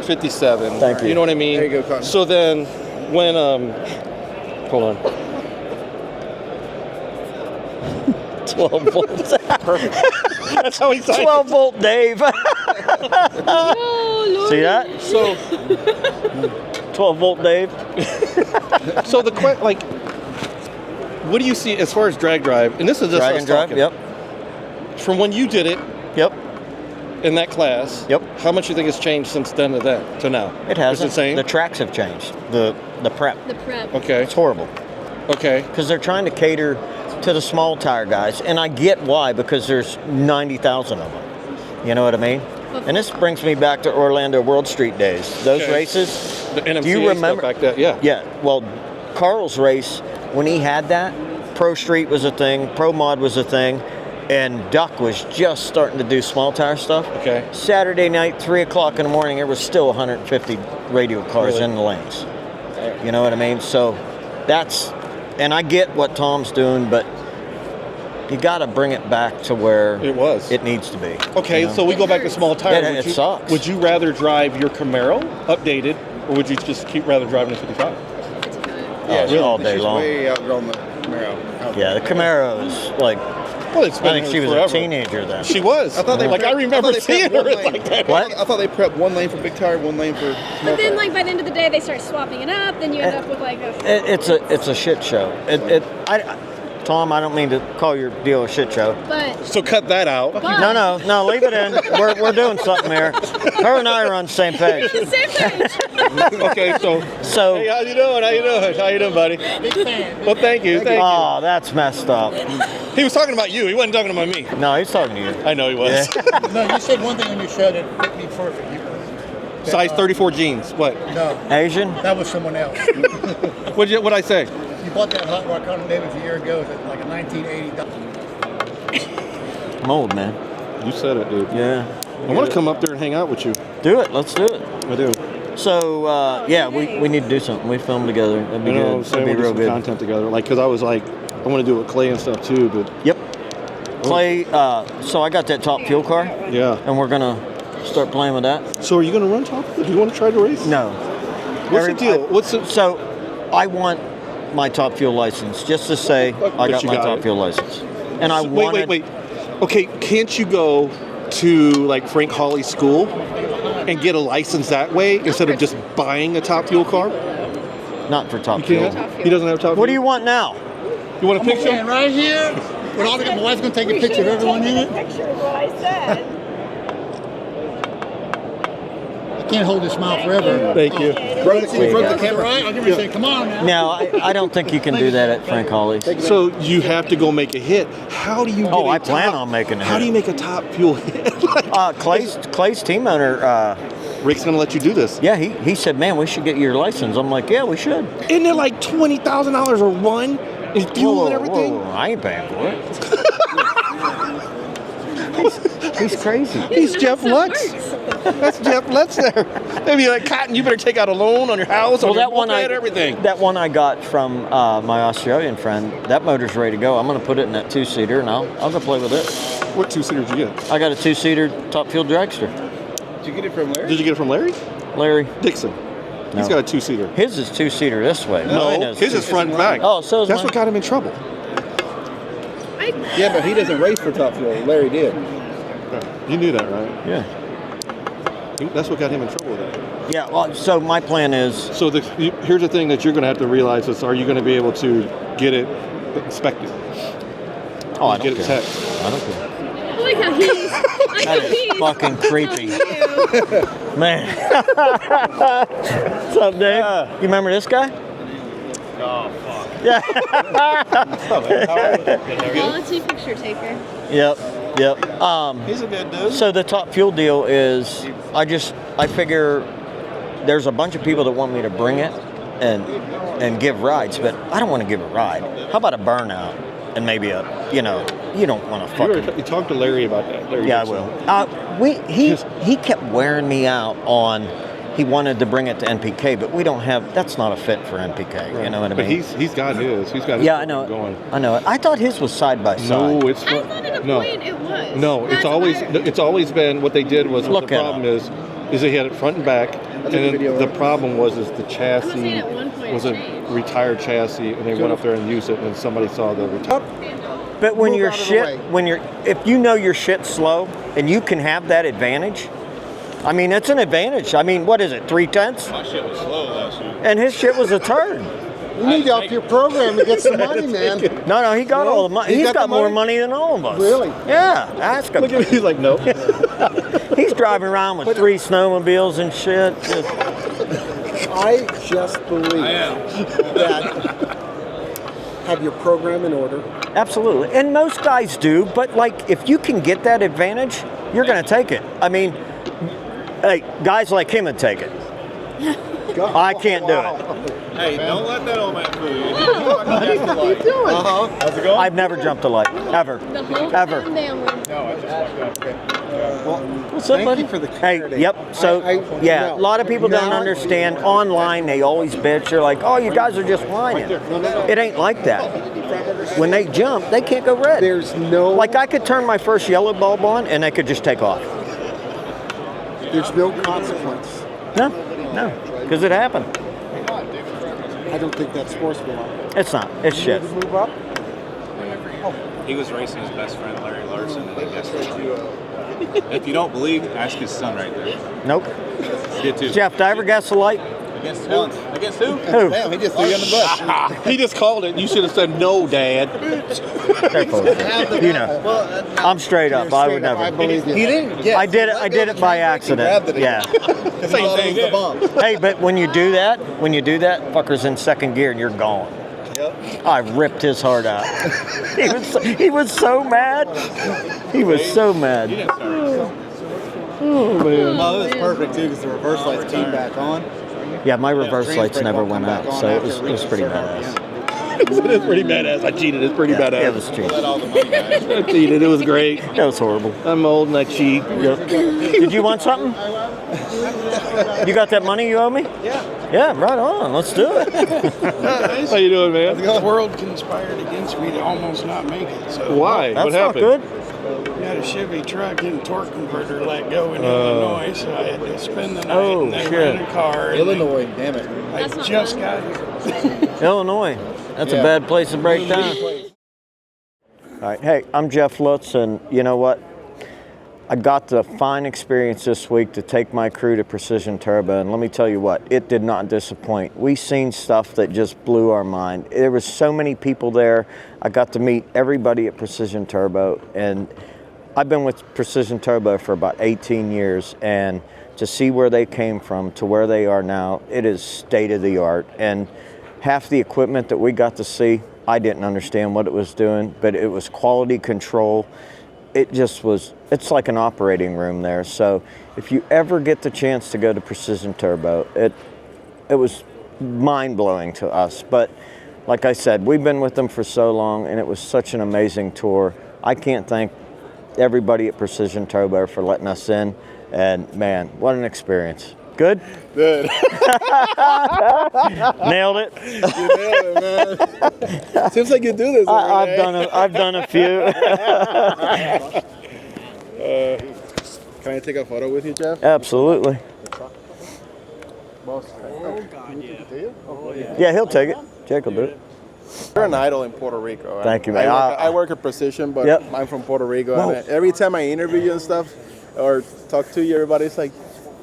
57. Thank you. You know what I mean? There you go, Cotton. So then, when hold on. 12 volts. Perfect. That's how he signed 12 volt Dave. Oh, Lord. See that? So 12 volt Dave. so the like, what do you see as far as drag drive? And this is just Drag us and drive. talking. Yep. From when you did it Yep. in that class. Yep. How much do you think has changed since then to then to now? It hasn't. It's the same. The tracks have changed. The prep. The prep. Okay. It's horrible Okay. because they're trying to cater to the small tire guys, and I get why, because there's 90,000 of them. You know what I mean? And this brings me back to Orlando World Street days. Those Okay. races. The NMCA Do you remember? stuff back then? Yeah. Yeah. Well, Carl's race, when he had that, Pro Street was a thing, Pro Mod was a thing, and Duck was just starting to do small tire stuff. Okay. Saturday night, 3 o'clock in the morning, there was still 150 radial cars Really? in the lanes. You know what I mean? So that's, and I get what Tom's doing, but you got to bring it back to where It was. it needs to be. Okay, you know? so we go back to small tire. It sucks. Would you rather drive your Camaro updated, or would you just keep rather driving a 55? Yeah, all day She's long. way outgrown the Camaro. Yeah, the Camaro is like, Well, it's been I think hers she was forever. a teenager then. She was. I thought they like I remember seeing her like that. What? I thought they prepped one lane for big tire, one lane for small But then, tire. like, by the end of the day, they start swapping it up. Then you end up with, like, a. It's a shit show. Tom, I don't mean to call your deal a shit show. But. So cut that out. No, leave it in. We're doing something here. Her and I are on the same page. Same page. Okay, so So. hey, how you doing? How you doing, buddy? Well, thank you. Thank Oh, that's messed up. you. He was talking about you. He wasn't talking about me. No, he's talking to you. I know he was. No, you said one thing on your show that fit me perfect. Size 34 jeans. What? No, Asian? that was someone else. What'd I say? You bought that hot rock on Davis a year ago. It was like a 1980. I'm old, man. You said it, dude. Yeah. I want to come up there and hang out with you. Do it. Let's do it. I do. So, yeah, we need to do something. We film together. That'd be You know what I'm good. saying? That'd be We'll real do some good. content together. Like, because I was like, I want to do it with Clay and stuff too, but Yep. Clay, so I got that top fuel car. yeah. And we're going to Start playing with that. So are you going to run top? Do you want to try to race? No. What's the deal? So I want my Top Fuel license just to say I got my Top Fuel license. And I wanted... Wait. Okay, can't you go to like Frank Hawley's school and get a license that way instead of just buying a Top Fuel car? Not for Top Fuel. He doesn't have Top Fuel? What do you want now? You want a picture? I'm right here. My wife's going to take a picture of everyone in it. Picture of what I said. I can't hold this smile forever. Thank you. Broke the camera, right? I'll give you a say, come on now. No, I don't think you can do that at Frank Hawley's. So you have to go make a hit. How do you get I plan on making a hit. How do you make a Top Fuel hit? Clay's team owner... Rick's going to let you do this? Yeah, he said, man, we should get your license. I'm like, yeah, we should. Isn't it like $20,000 a run? And fuel and everything? Whoa, I ain't paying for it. he's crazy. He's Jeff Lutz. That's Jeff Lutz there. They'd be like, Cotton, you better take out a loan on your house, on your moped, everything. That one I got from my Australian friend, that motor's ready to go. I'm going to put it in that 2-seater, and I'll go play with it. What 2-seater did you get? I got a 2-seater Top Fuel dragster. Did you get it from Larry? Did you get it from Larry? Larry Dixon. No. He's got a 2-seater. His is 2-seater this way. No, his is front and back. Oh, so is That's mine. what got him in trouble. Yeah, but he doesn't race for Top Fuel. Larry did. You knew that, right? Yeah. That's what got him in trouble with that. Yeah, well, so my plan is... So here's the thing that you're going to have to realize is, are you going to be able to get it inspected? Oh, I don't get it care. checked? I don't care. Look how he's. That is fucking creepy. Man. What's up, Dave? You remember this guy? Oh, fuck. Yeah. Quality picture taker. Yep. He's a good dude. So the Top Fuel deal is, I figure there's a bunch of people that want me to bring it and give rides, but I don't want to give a ride. How about a burnout and maybe you don't want to fucking... You talked to Larry about that. Larry Yeah, Dixon. I will. He kept wearing me out on. He wanted to bring it to NPK, but we don't have. That's not a fit for NPK. Right. You know what I mean? But he's got his. He's got his. Yeah, I know. Going. I know it. I thought his was side by side. No, it's I thought at a point it was. No, it's always been what they did was. Look the problem is they had it front and back, and then the problem was the chassis was a retired chassis, and they went up there and used it, and when somebody saw the retired. But when your shit, if you know your shit's slow and you can have that advantage, I mean, it's an advantage. I mean, what is it, 3/10? My shit was slow last year. And his shit was a turd. You need to up your program to get some money, man. No, he got all the money. He's got more money than all of us. Really? Yeah, ask him. Look at him. He's like, nope. He's driving around with 3 snowmobiles and shit. I just believe that have your program in order. Absolutely. And most guys do, but like if you can get that advantage, you're going to take it. I mean, hey, guys like him would take it. I can't do it. Hey, don't let that old man fool you. What are you doing? How's it going? I've never jumped a light. Ever. The whole Ever. time downwind. No, I just walked up. Okay. Well, What's up, thank buddy? you for the Hey, clarity. yep. So, a lot of people don't understand. Online, they always bitch. They're like, oh, you guys are just whining. It ain't like that. When they jump, they can't go red. There's no... Like, I could turn my first yellow bulb on, and they could just take off. There's no consequence. No, because it happened. I don't think that's sportsmanlike. It's not. It's shit. Move up. He was racing his best friend Larry Larson, and I guess if you don't believe, ask his son right there. Nope. Did too. Jeff, did I ever guess a light? Against who? Against who? Who? Damn, he just threw you on the bus. He just called it. You should have said no, Dad. You know, I'm straight up. I would never. I believe you. He didn't. Yeah, I did it by accident. grabbed it Yeah. because he thought it was the bomb. Hey, but when you do that, fucker's in second gear and you're gone. Yep. I ripped his heart out. He was so mad. He was so mad. Oh man. No, it was perfect too because the reverse lights came back on. Yeah, my reverse lights never went out, so it was pretty badass. It's pretty badass. I cheated. It's pretty badass. It was cheating. I cheated. It was great. That was horrible. I'm old and I cheat. Yep. Did you want something? You got that money you owe me? Yeah. Yeah, right on. Let's do it. How you doing, man? The world conspired against me to almost not make it. So Why? That's what happened? not good. Got a Chevy truck and torque converter let go in Illinois, so I had to spend the night and then rent a car. Illinois, damn it. I just got here. Illinois. That's a bad place to break down. All right, hey, I'm Jeff Lutz, and you know what? I got the fine experience this week to take my crew to Precision Turbo, and let me tell you what, it did not disappoint. We seen stuff that just blew our mind. There was so many people there. I got to meet everybody at Precision Turbo, and I've been with Precision Turbo for about 18 years, and to see where they came from to where they are now, it is state of the art. And half the equipment that we got to see, I didn't understand what it was doing, but it was quality control. It just was, it's like an operating room there. So if you ever get the chance to go to Precision Turbo, it was mind-blowing to us. But like I said, we've been with them for so long, and it was such an amazing tour. I can't thank everybody at Precision Turbo for letting us in. And man, what an experience. Good? Good. Nailed it. You nailed it, man. Seems like you do this every day. I've done a few. Can I take a photo with you, Jeff? Absolutely. Oh, God, yeah. Yeah, he'll take it. Jake will do it. You're an idol in Puerto Rico. Thank you, man. I work at Precision, but I'm from Puerto Rico. And every time I interview you and stuff, or talk to you, everybody's like,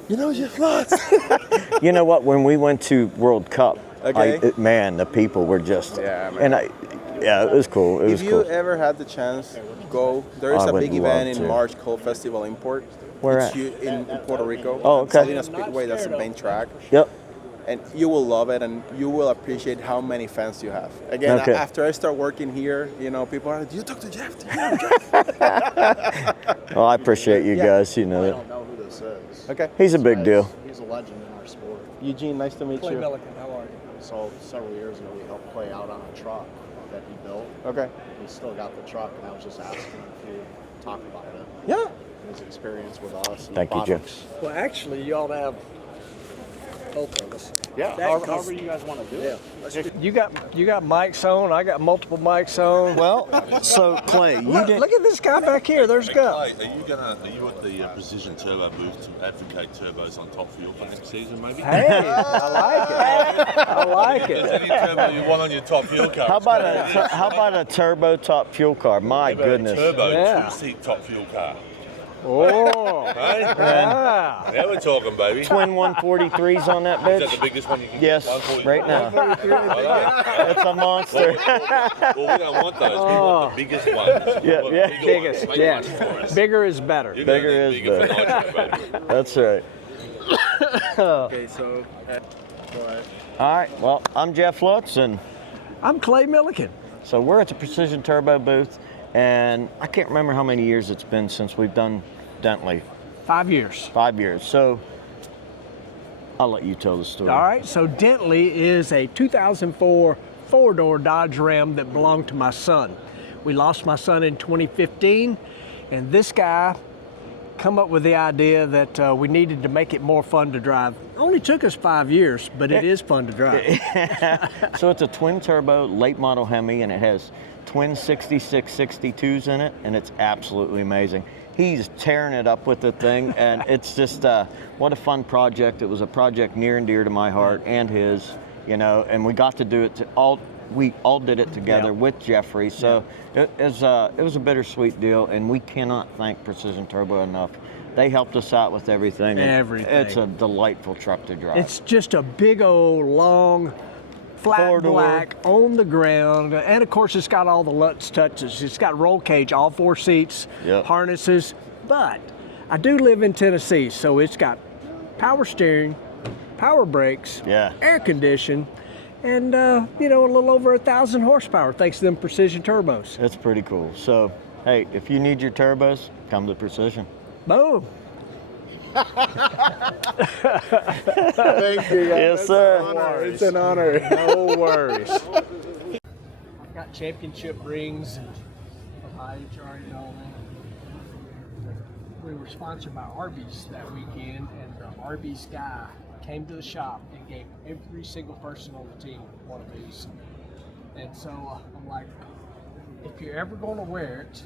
you know, Jeff Lutz. You know what? When we went to World Cup, man, the people were just, man. And it was cool. It was If cool. you ever had the chance, go. There is I a would big love event to. in March called Festival Import. Where It's at? in Puerto Rico. Oh, okay. Salinas Speedway, that's the main track. Yep. And you will love it, and you will appreciate how many fans you have. Again, Okay. after I start working here, you know, people are like, "Do you talk to Jeff? Do you know Jeff?" Well, I appreciate you guys. You know I that. don't know who this is. Okay. He's a big deal. He's a legend in our sport. Eugene, nice to meet Clay you. Milliken, how are you? So several years ago, we helped Clay out on a truck that he built. Okay. We still got the truck, and I was just asking if you talk about it. Yeah. His experience with us. And Thank you, Jeff. products. Well, actually, you ought to have both of us. Yeah, That however you guys want to do it. You got mics on. I got multiple mics on. Well, so Clay, you look, didn't. look at this guy back here. There's Gus. Are you at the Precision Turbo booth to advocate turbos on top fuel for next season, maybe? Hey, I like it. I like If there's any turbo you want on your top fuel car. How about a turbo top fuel car? My goodness. Turbo Yeah. two-seat top fuel car. Oh, Hey? yeah. Now we're talking, baby. Twin 143s on that Is bitch? that the biggest one you can Yes, get? 143? right now. It's a monster. Well, we don't want those. We want the biggest ones. Yeah, We want yeah. the bigger Biggest, ones. yeah. Make one for us. Bigger is better. You're gonna Bigger need is bigger for better. nitro, baby. That's right. Okay, so go ahead. All right. Well, I'm Jeff Lutz, and I'm Clay Milliken. so we're at the Precision Turbo booth, and I can't remember how many years it's been since we've done Dentley. 5 years. 5 years. So I'll let you tell the story. All right, so Dentley is a 2004 four-door Dodge Ram that belonged to my son. We lost my son in 2015, and this guy come up with the idea that we needed to make it more fun to drive. It only took us 5 years, but it is fun to drive. So it's a twin turbo late model Hemi, and it has twin 6662s in it, and it's absolutely amazing. He's tearing it up with the thing, and it's just what a fun project. It was a project near and dear to my heart and his, you know, and we got to do it we all did it together with Jeffrey. So it was a bittersweet deal, and we cannot thank Precision Turbo enough. They helped us out with everything. and Everything. It's a delightful truck to drive. It's just a big old long flat Four-door. black on the ground, and of course it's got all the Lutz touches. It's got roll cage, all 4 seats, Yep. harnesses. But I do live in Tennessee, so it's got power steering, power brakes, air condition, and you know, a little over 1,000 horsepower thanks to them Precision turbos. It's pretty cool. So hey, if you need your turbos, come to Precision. Boom. Thank you, guys. Yes, sir. It's an honor. No worries. I've got championship rings and IHR and all that. We were sponsored by Arby's that weekend, and the Arby's guy came to the shop and gave every single person on the team one of these. And so I'm like, if you're ever going to wear it,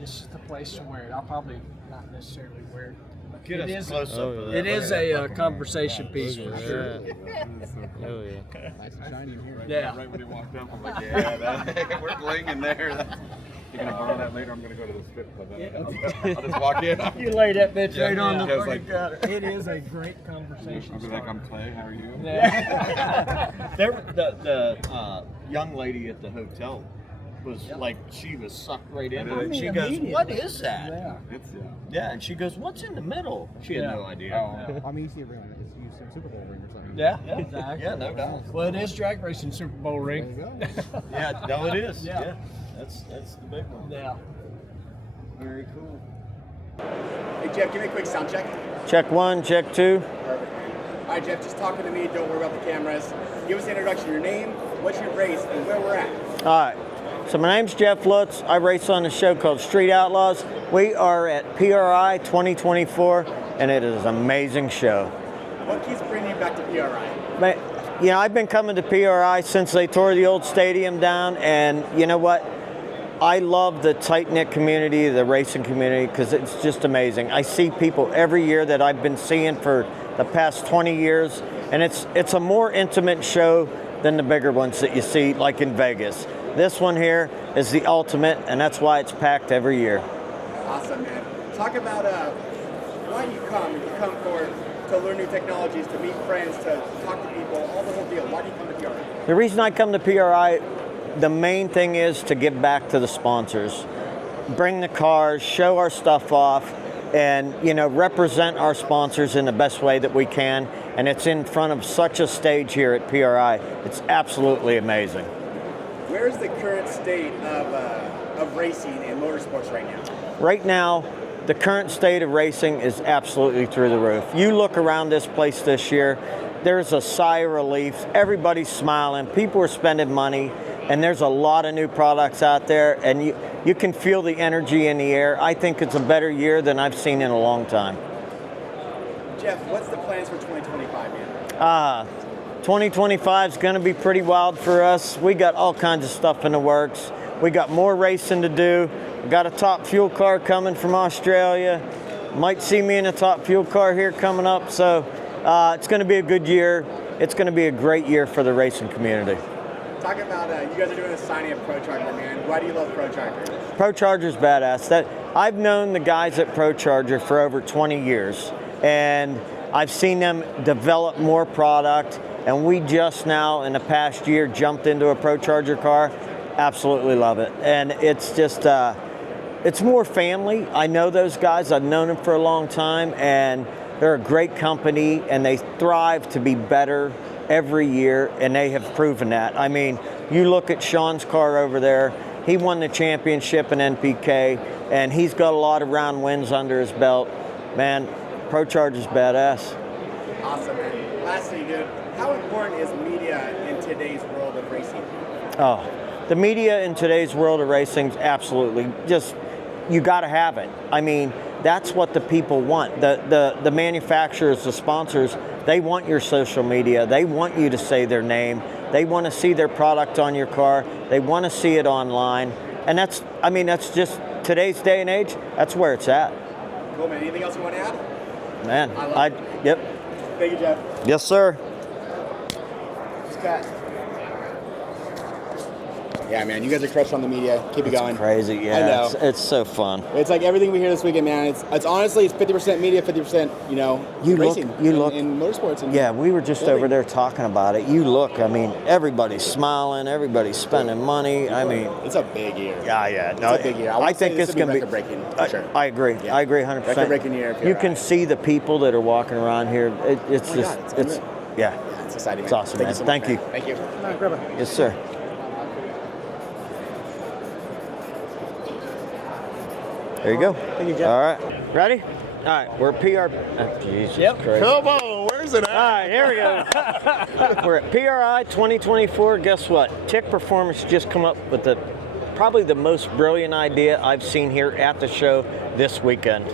this is the place to wear it. I'll probably not necessarily wear it. But Get it us is, close up of that. it is a conversation piece for sure. Oh yeah. Nice and shiny in here. Yeah. Right when he walked up, I'm like, yeah, that, we're blinging there. You're gonna borrow that later. I'm gonna go to the strip club. I'll just walk in. You lay that bitch right on the Yeah, fucking like, counter. It is a great conversation. I'll be like, I'm Clay. How are you? Yeah. The young lady at the hotel was like, she was sucked right in. I mean, She goes, immediately. "What is that?" Yeah. It's Yeah, and she goes, "What's in the middle?" She had no idea. I mean, you see everyone. It's you some Super Bowl ring or something. Yeah, exactly. Yeah, no doubt. Well, it is drag racing Super Bowl ring. There you go. Yeah, no, it is. Yeah. Yeah, that's the big one. Yeah. Very cool. Hey Jeff, give me a quick sound check. Check 1, check 2. Perfect. All right, Jeff, just talking to me. Don't worry about the cameras. Give us an introduction of your name, what's your race, and where we're at. All right. So my name's Jeff Lutz. I race on a show called Street Outlaws. We are at PRI 2024, and it is an amazing show. What keeps bringing you back to PRI? But, you know, I've been coming to PRI since they tore the old stadium down, and you know what? I love the tight-knit community, the racing community, because it's just amazing. I see people every year that I've been seeing for the past 20 years, and it's a more intimate show than the bigger ones that you see, like in Vegas. This one here is the ultimate, and that's why it's packed every year. Awesome, man. Talk about why you come. You come to learn new technologies, to meet friends, to talk to people, all the whole deal. Why do you come to PRI? The reason I come to PRI, the main thing is to give back to the sponsors. Bring the cars, show our stuff off, and you know, represent our sponsors in the best way that we can. And it's in front of such a stage here at PRI. It's absolutely amazing. Where is the current state of racing and motorsports right now? Right now, the current state of racing is absolutely through the roof. You look around this place this year, there's a sigh of relief. Everybody's smiling. People are spending money, and there's a lot of new products out there, and you can feel the energy in the air. I think it's a better year than I've seen in a long time. Jeff, what's the plans for 2025, man? 2025 is going to be pretty wild for us. We got all kinds of stuff in the works. We got more racing to do. We got a top fuel car coming from Australia. Might see me in a top fuel car here coming up. So it's going to be a good year. It's going to be a great year for the racing community. Talk about, you guys are doing a signing of ProCharger, man. Why do you love ProCharger? ProCharger's badass. I've known the guys at ProCharger for over 20 years, and I've seen them develop more product, and we just now, in the past year, jumped into a ProCharger car. Absolutely love it. And it's just, it's more family. I know those guys. I've known them for a long time, and they're a great company, and they thrive to be better every year, and they have proven that. I mean, you look at Sean's car over there. He won the championship in NPK, and he's got a lot of round wins under his belt. Man, ProCharger's badass. Awesome, man. Lastly, dude, how important is media in today's world of racing? Oh, the media in today's world of racing, absolutely. Just, you got to have it. I mean, that's what the people want. The manufacturers, the sponsors, they want your social media. They want you to say their name. They want to see their product on your car. They want to see it online. And that's, I mean, that's just today's day and age. That's where it's at. Cool, man. Anything else you want to add? Man, yep. Thank you, Jeff. Yes, sir. Scott. Yeah, man, you guys are crushed on the media. Keep it going. Crazy, yeah. I know. It's so fun. It's like everything we hear this weekend, man. It's honestly, it's 50% media, 50%, racing in motorsports. And yeah, we were just over there talking about it. You look, I mean, everybody's smiling, everybody's spending money. I mean, it's a big year. Yeah. No, it's a big year. I think it's going to be record-breaking, for sure. I agree. Yeah. I agree 100%. Record-breaking year. You can see the people that are walking around here. It's just, it's yeah, it's exciting. It's awesome, man. Thank you. Thank you. Yes, sir. There you go. Thank you, Jeff. All right. Ready? All right. We're PR. Oh, Jesus Christ. Come on, where's it at? All right, here we go. We're at PRI 2024. Guess what? Tech Performance just come up with probably the most brilliant idea I've seen here at the show this weekend.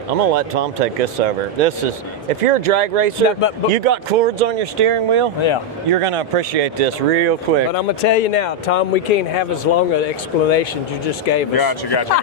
I'm gonna let Tom take this over. This is If you're a drag racer, you got cords on your steering wheel, yeah, you're going to appreciate this real quick. But I'm going to tell you now, Tom, we can't have as long an explanation you just gave us. Gotcha.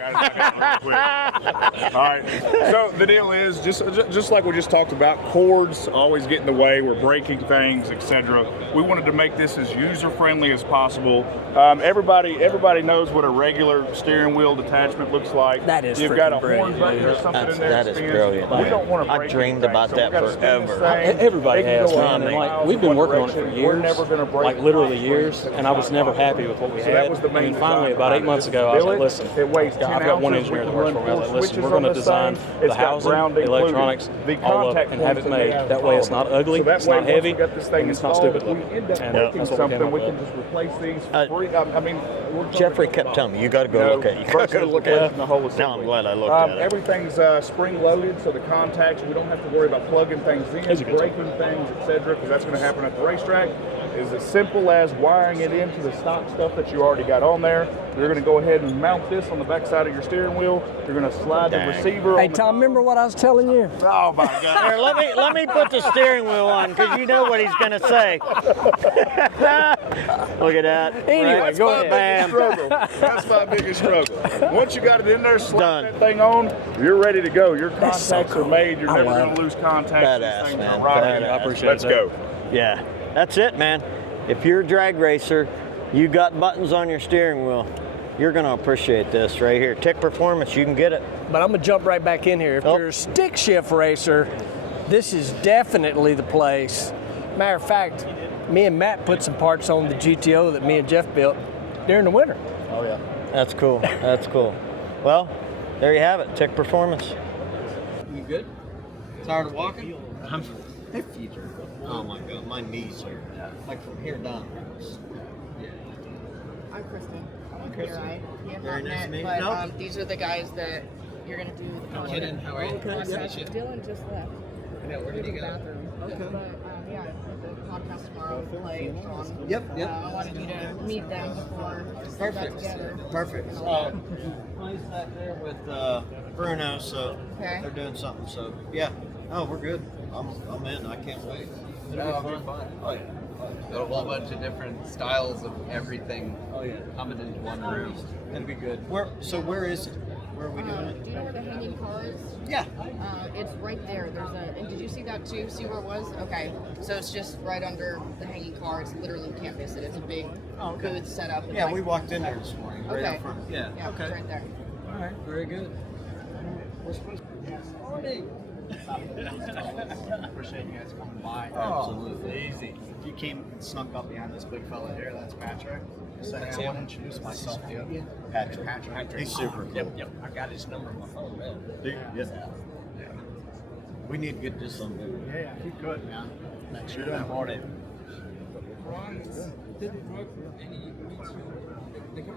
All right. So the deal is, just like we just talked about, cords always get in the way. We're breaking things, etc. We wanted to make this as user-friendly as possible. Everybody knows what a regular steering wheel detachment looks like. That is You've got a brilliant, horn button or something in there. That is brilliant. We don't want to break I dreamed anything, about so that we gotta spin this forever. thing. Everybody It can has, go man. And 100 like miles we've been in one working on it for direction. We're years, never gonna break like literally years, and I was never happy with what we So that had. was the main And finally, design about 8 behind months it. ago, I was like, Billet, listen, it weighs 10 I've got one ounces. engineer We that can works run for me. I was like, four listen, we're switches going to on this design thing. the It's got housing, ground the included. electronics, The all of contact it, and have it points that we made. have That way it's not ugly, So that it's way, not once heavy, we got this thing and it's not installed, stupid if looking. we end up And breaking that's what we came something, up we with. can just replace these for free. I mean, Jeffrey kept telling me, you got to go look at it. You got to go look at it. the whole Now assembly. I'm glad I looked at it. Everything's spring loaded, so the contacts, we don't have to worry about plugging things in, breaking things, etc., because that's going to happen at the racetrack. Is as simple as wiring it into the stock stuff that you already got on there. You're going to go ahead and mount this on the back side of your steering wheel. You're going to slide the receiver. Hey, Tom, remember what I was telling you? Oh my God! Here, let me put the steering wheel on, because you know what he's going to say. Look at that. Anyway, Right? go ahead. Bam. That's my biggest struggle. Once you got it in there, slap that thing on, you're ready to go. Your contacts are made. You're never going to lose contacts. Badass, These things man. are rocking. Badass. I appreciate Let's go. Yeah, that's it, man. If you're a drag racer, you got buttons on your steering wheel, you're going to appreciate this right here. Tech Performance, you can get it. But I'm going to jump right back in here. If you're a stick shift racer, this is definitely the place. Matter of fact, me and Matt put some parts on the GTO that me and Jeff built during the winter. Oh, yeah. That's cool. That's cool. Well, there you have it. Tech Performance. You good? Tired of walking? Oh my God, my knees are like from here down. Yeah. I'm Kristen. I'm Kristen. We have Very not nice to met, meet you. but Nope. these are the guys that you're gonna do the concert. kidding. How are you? Okay. Nice to meet you. Dylan just left. Yeah, where did he To the go? bathroom. Okay. But yeah, the podcast tomorrow will play on. Yep. I wanted you to meet them before we got Perfect. together. Perfect. He's back there with Bruno, so Okay. they're doing something. So yeah. Oh, we're good. I'm in. I can't wait. It'll be fun. Oh, yeah. Got a whole bunch of different styles of everything coming into one room. It'll be good. Where is it? Where are we doing it? Do you know where the hanging car is? Yeah. It's right there. And did you see that too? See where it was? Okay. So it's just right under the hanging car. It's literally, you can't miss it. It's a big booth set up. Yeah, we walked in there this morning. Right Okay. up front. Yeah. Yeah, Okay. it's right there. All right. Very good. Morning. Appreciate you guys coming by. Absolutely. Easy. If you came and snuck up behind this big fella here, that's Patrick. So That's I him. want to introduce myself to you. Patrick. Patrick. He's super cool. Yep. I got his number on my phone, man. Yeah. We need to get this on video. Yeah, if you could, man. Make sure to report it.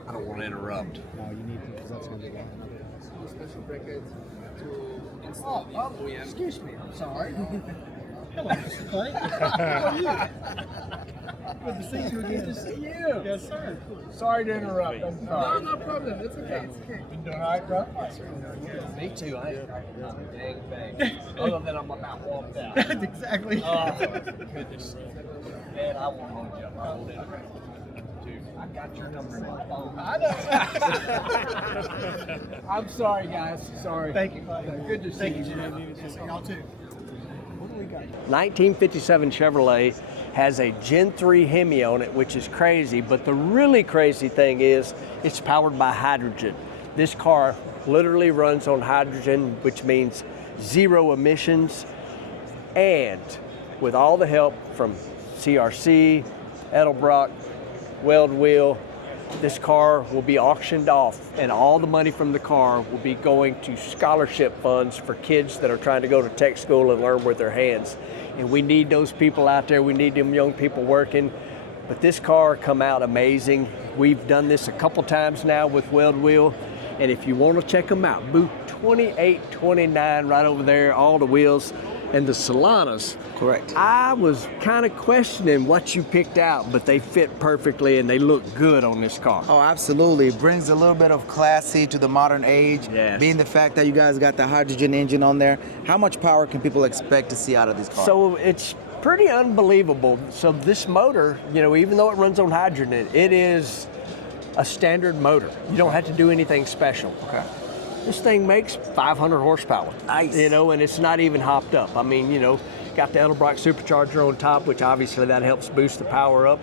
I don't want to interrupt. No, you need to, because that's going to be long. Special records to Oh, excuse me. I'm sorry. Hello, Mr. Clay. How are you? Good to see you again. Good to see you. Yes, sir. Sorry to interrupt. I'm sorry. No problem. It's okay. It's okay. Been doing all right, bro? Me too. I ain't dang bang. Other than I'm about walked out. Exactly. Oh, goodness. Man, I won't hold you up. I'll hold it. Dude, I got your number in my phone. I know. I'm sorry, guys. Sorry. Thank you. Good to see you. Y'all too. What do we got? 1957 Chevrolet has a Gen 3 Hemi on it, which is crazy, but the really crazy thing is it's powered by hydrogen. This car literally runs on hydrogen, which means zero emissions, and with all the help from CRC, Edelbrock, Weld Wheel, this car will be auctioned off, and all the money from the car will be going to scholarship funds for kids that are trying to go to tech school and learn with their hands. And we need those people out there. We need them young people working. But this car come out amazing. We've done this a couple times now with Weld Wheel. And if you want to check them out, booth 2829 right over there, all the wheels. and the Solanas. Correct. I was kind of questioning what you picked out, but they fit perfectly and they look good on this car. Oh, absolutely. It brings a little bit of classy to the modern age. Yes. Being the fact that you guys got the hydrogen engine on there, how much power can people expect to see out of this car? So it's pretty unbelievable. So this motor, you know, even though it runs on hydrogen, it is a standard motor. You don't have to do anything special. Okay. This thing makes 500 horsepower. Nice. You know, and it's not even hopped up. I mean, you know, got the Edelbrock supercharger on top, which obviously that helps boost the power up.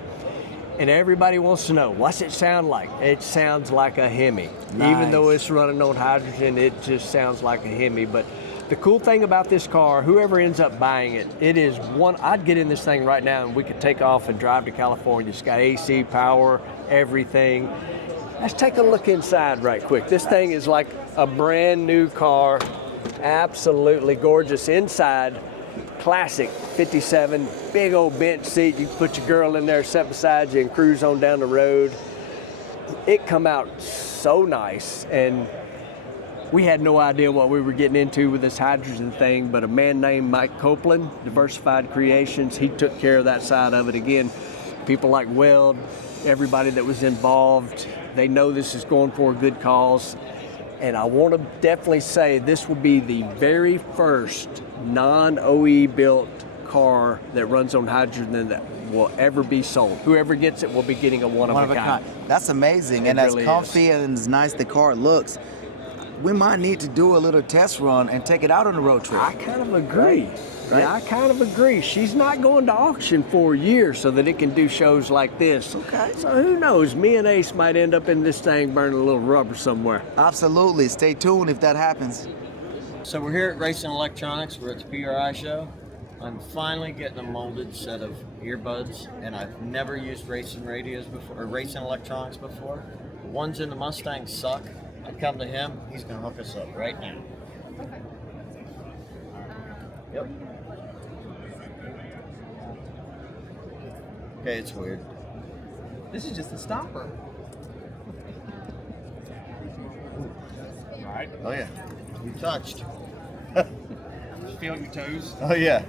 And everybody wants to know, what's it sound like? It sounds like a Hemi. Nice. Even though it's running on hydrogen, it just sounds like a Hemi. But the cool thing about this car, whoever ends up buying it, it is one, I'd get in this thing right now and we could take off and drive to California. It's got AC power, everything. Let's take a look inside right quick. This thing is like a brand new car, absolutely gorgeous inside. Classic 57, big old bench seat. You can put your girl in there, sit beside you and cruise on down the road. It come out so nice, and we had no idea what we were getting into with this hydrogen thing, but a man named Mike Copeland, Diversified Creations, he took care of that side of it. Again, people like Weld, everybody that was involved, they know this is going for a good cause. And I want to definitely say this will be the very first non-OE built car that runs on hydrogen that will ever be sold. Whoever gets it will be getting a one of a kind. That's amazing. And really as comfy and as nice the car looks, we might need to do a little test run and take it out on a road trip. I kind of agree. Right? Yeah, I kind of agree. She's not going to auction for a year so that it can do shows like this. Okay. So who knows? Me and Ace might end up in this thing burning a little rubber somewhere. Absolutely. Stay tuned if that happens. So we're here at Racing Electronics. We're at the PRI show. I'm finally getting a molded set of earbuds, and I've never used racing radios before, or racing electronics before. The ones in the Mustang suck. I come to him, he's going to hook us up right now. Yep. Okay, it's weird. This is just a stopper. Right. Oh yeah. You touched. Feel your toes. Oh yeah.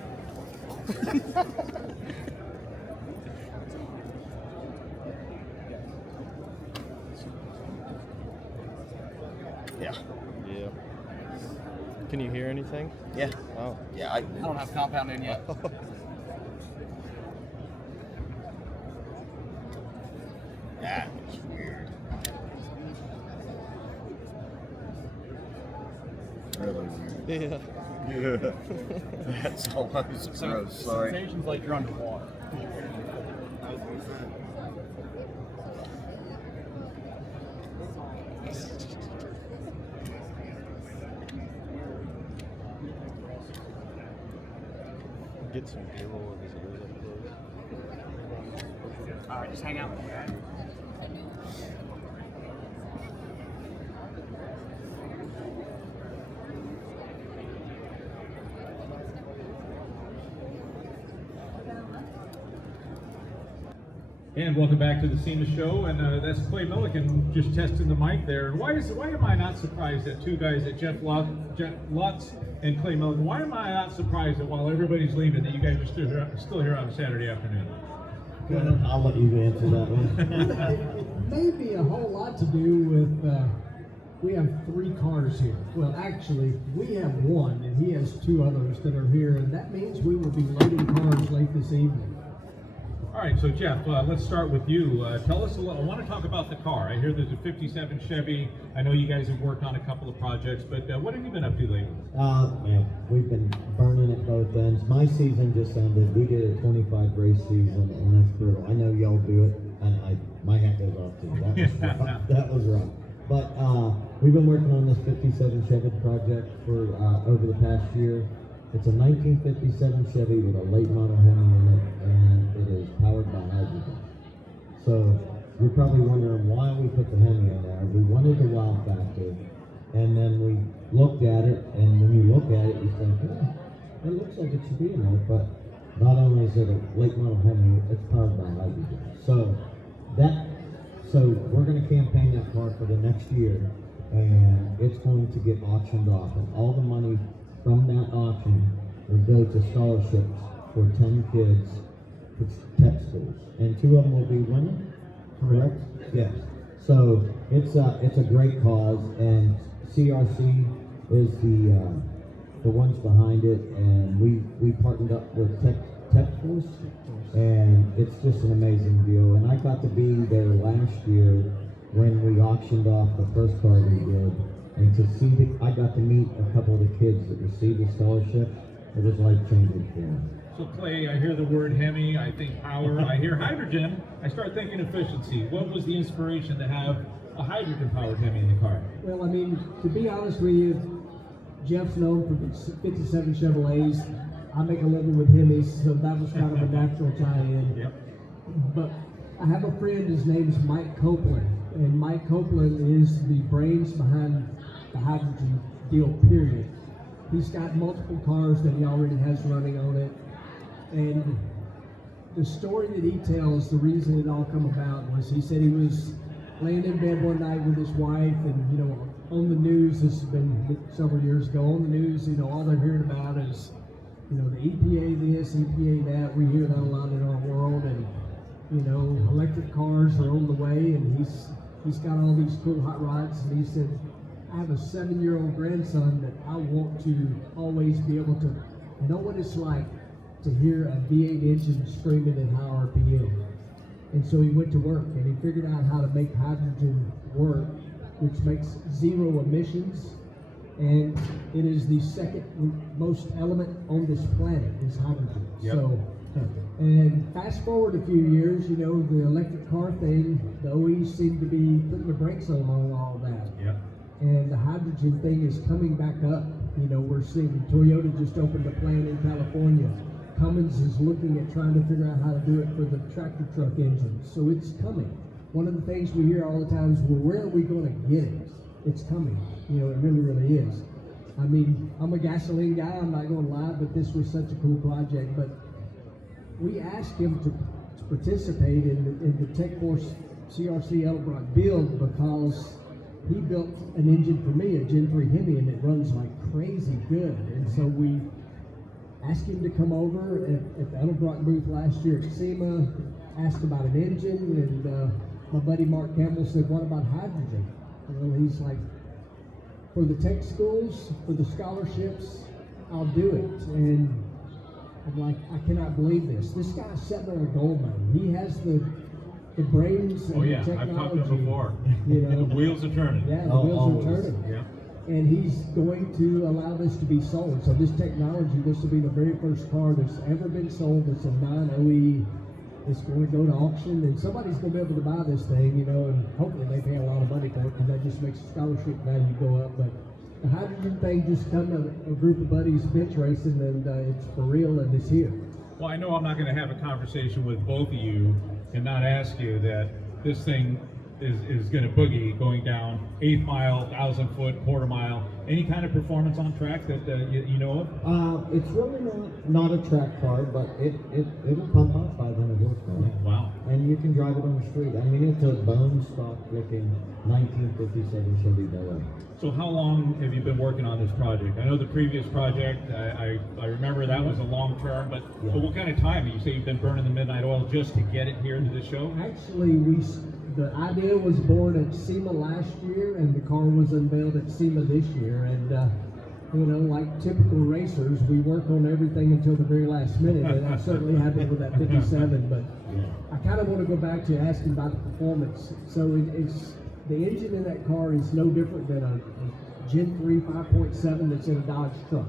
Yeah. Yeah. Can you hear anything? Yeah. Oh. Yeah, I don't have compound in yet. That was weird. Really weird. Yeah. That's almost gross, sorry. Sensations like you're underwater. Get some B-roll of visitors up close. All right, just hang out with that. And welcome back to the SEMA show, and that's Clay Milliken just testing the mic there. And why am I not surprised that two guys, that Jeff Lutz and Clay Milliken, why am I not surprised that while everybody's leaving that you guys are still here on a Saturday afternoon? I'll let you answer that one. Maybe a whole lot to do with, we have 3 cars here. Well, actually, we have 1, and he has 2 others that are here, and that means we will be loading cars late this evening. All right, so Jeff, let's start with you. Tell us a little, I want to talk about the car. I hear there's a 57 Chevy. I know you guys have worked on a couple of projects, but what have you been up to lately? Man, we've been burning at both ends. My season just ended. We did a 25 race season, and that's brutal. I know y'all do it, and my hat goes off too. That was rough. That was rough. But we've been working on this 57 Chevy project for over the past year. It's a 1957 Chevy with a late model Hemi in it, and it is powered by hydrogen. So you're probably wondering why we put the Hemi in there. We wanted the wow factor, and then we looked at it, and when you look at it, you think, it looks like it should be in there, but not only is it a late model Hemi, it's powered by hydrogen. So we're going to campaign that car for the next year, and it's going to get auctioned off, and all the money from that auction will go to scholarships for 10 kids for tech schools, and 2 of them will be women, correct? Yes. So it's a great cause, and CRC is the ones behind it, and we partnered up with Tech Force, and it's just an amazing deal. And I got to be there last year when we auctioned off the first car we did, and I got to meet a couple of the kids that received the scholarship. It was life-changing for them. So Clay, I hear the word Hemi, I think power, I hear hydrogen, I start thinking efficiency. What was the inspiration to have a hydrogen-powered Hemi in the car? Well, I mean, to be honest with you, Jeff's known for 57 Chevrolets. I make a living with Hemis, so that was kind of a natural tie-in. Yep. But I have a friend, his name's Mike Copeland, and Mike Copeland is the brains behind the hydrogen deal, period. He's got multiple cars that he already has running on it. And the story that he tells, the reason it all come about was he said he was laying in bed one night with his wife, and you know, on the news, this has been several years ago, on the news, you know, all they're hearing about is, you know, the EPA this, EPA that. We hear that a lot in our world, and you know, electric cars are on the way, and he's got all these cool hot rods, and he said, I have a 7-year-old grandson that I want to always be able to know what it's like to hear a V8 engine screaming at high RPM. And so he went to work and he figured out how to make hydrogen work, which makes 0 emissions. And it is the second most element on this planet is hydrogen. Yep. So, and fast forward a few years, you know, the electric car thing, the OEs seem to be putting the brakes on all that. Yep. And the hydrogen thing is coming back up. You know, we're seeing Toyota just opened a plant in California. Cummins is looking at trying to figure out how to do it for the tractor truck engines. So it's coming. One of the things we hear all the time is, well, where are we going to get it? It's coming. You know, it really, really is. I mean, I'm a gasoline guy, I'm not going to lie, but this was such a cool project. But we asked him to participate in the Tech Force CRC Elbrock build because he built an engine for me, a Gen 3 Hemi, and it runs like crazy good. And so we asked him to come over at the Elbrock booth last year at SEMA, asked about an engine, and my buddy Mark Campbell said, what about hydrogen? Well, he's like, for the tech schools, for the scholarships, I'll do it. And I'm like, I cannot believe this. This guy's sitting on a gold mine. He has the brains and the technology. I've talked to him before. You know, the wheels are turning. Yeah, the wheels are turning. Yeah. And he's going to allow this to be sold. So this technology, this will be the very first car that's ever been sold. It's a non-OE. It's going to go to auction, and somebody's going to be able to buy this thing, you know, and hopefully they pay a lot of money for it, because that just makes the scholarship value go up. But the hydrogen thing just come to a group of buddies bench racing, and it's for real, and it's here. Well, I know I'm not going to have a conversation with both of you and not ask you that this thing is going to boogie going down 8th mile, 1,000 foot, quarter mile. Any kind of performance on track that you know of? It's really not a track car, but it'll pump out 500 horsepower. Wow. And you can drive it on the street. I mean, it's a bone stock looking 1957 Chevy Billet. So how long have you been working on this project? I know the previous project, I remember that was a long term, but what kind of time? You say you've been burning the midnight oil just to get it here to the show? Actually, the idea was born at SEMA last year, and the car was unveiled at SEMA this year. And you know, like typical racers, we work on everything until the very last minute, and that certainly happened with that 57. But I kind of want to go back to asking about the performance. So it's the engine in that car is no different than a Gen 3 5.7 that's in a Dodge truck.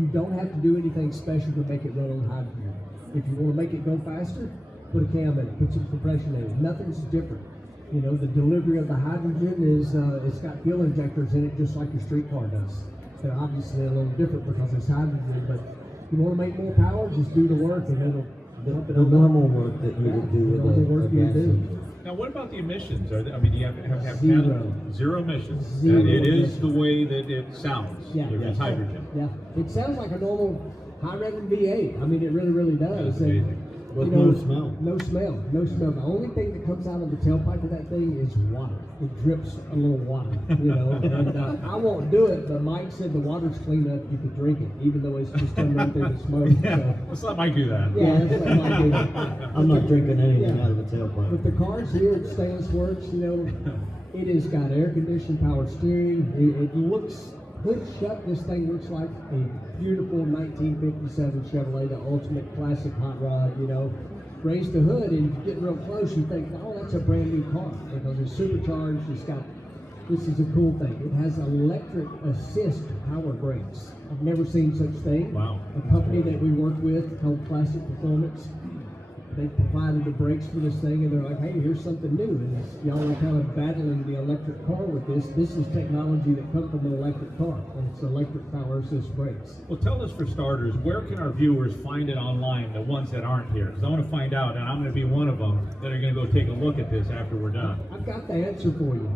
You don't have to do anything special to make it run on hydrogen. If you want to make it go faster, put a cam in it, put some compression in it. Nothing's different. You know, the delivery of the hydrogen is, it's got fuel injectors in it just like your street car does. They're obviously a little different because it's hydrogen, but if you want to make more power, just do the work and it'll dump it The normal work that you would do with a gas engine. Now, what about the emissions? I mean, do you have Zero. Zero emissions. Zero And it emissions. is the way that it sounds. Yeah. It's hydrogen. Yeah, it sounds like a normal high-revving V8. I mean, it really, really does. That's amazing. With you know, no smell. No smell. No smell. The only thing that comes out of the tailpipe of that thing is water. It drips a little water, you know. And I won't do it, but Mike said the water's clean enough you could drink it, even though it's just coming through the smoke. Yeah, let's let Mike do that. Yeah, let's let Mike do that. I'm not drinking anything out of the tailpipe. But the cars here at Stance Works, you know, it has got air conditioned power steering. It looks, hood shut, this thing looks like a beautiful 1957 Chevrolet, the ultimate classic hot rod, you know. Raise the hood and you get real close, you think, oh, that's a brand new car because it's supercharged. It's got, this is a cool thing. It has electric assist power brakes. I've never seen such thing. Wow. A company that we work with called Classic Performance, they provided the brakes for this thing, and they're like, hey, here's something new. And y'all are kind of battling the electric car with this. This is technology that comes from an electric car, and it's electric power assist brakes. Well, tell us for starters, where can our viewers find it online, the ones that aren't here? Because I want to find out, and I'm going to be one of them that are going to go take a look at this after we're done. I've got the answer for you.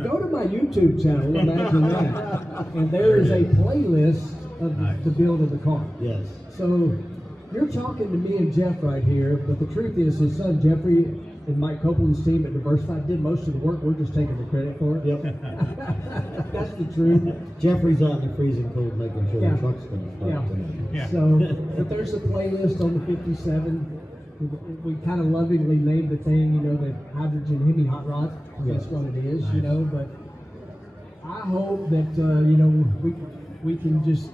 Go to my YouTube channel, imagine that. And there is a playlist of the build of the car. Yes. So you're talking to me and Jeff right here, but the truth is his son Jeffrey and Mike Copeland's team at Diversified did most of the work. We're just taking the credit for it. Yep. That's the truth. Jeffrey's out in the freezing cold making sure the truck's going to start. Yeah. So, but there's a playlist on the 57. We kind of lovingly named the thing, you know, the hydrogen Hemi hot rod. That's what it is, you know. But I hope that you know we can just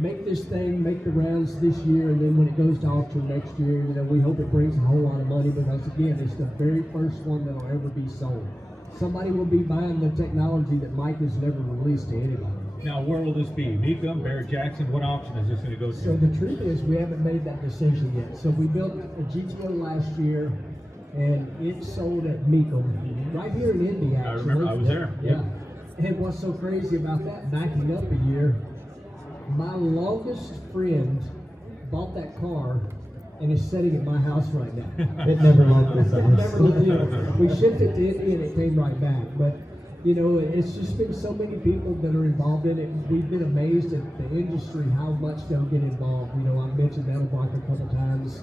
make this thing, make the rounds this year, and then when it goes to auction next year, you know, we hope it brings a whole lot of money because again, it's the very first one that'll ever be sold. Somebody will be buying the technology that Mike has never released to anybody. Now, where will this be? Mecum, Barrett Jackson, what auction is this going to go to? So the truth is we haven't made that decision yet. So we built a GTO last year, and it sold at Mecum, right here in Indy, actually. I remember, I was there. Yeah. And what's so crazy about that, backing up a year, my longest friend bought that car and is sitting at my house right now. It never left this house. Never left, you know, we shipped it to Indy and it came right back. But you know, it's just been so many people that are involved in it. We've been amazed at the industry, how much they'll get involved. You know, I've mentioned Metalblock a couple times.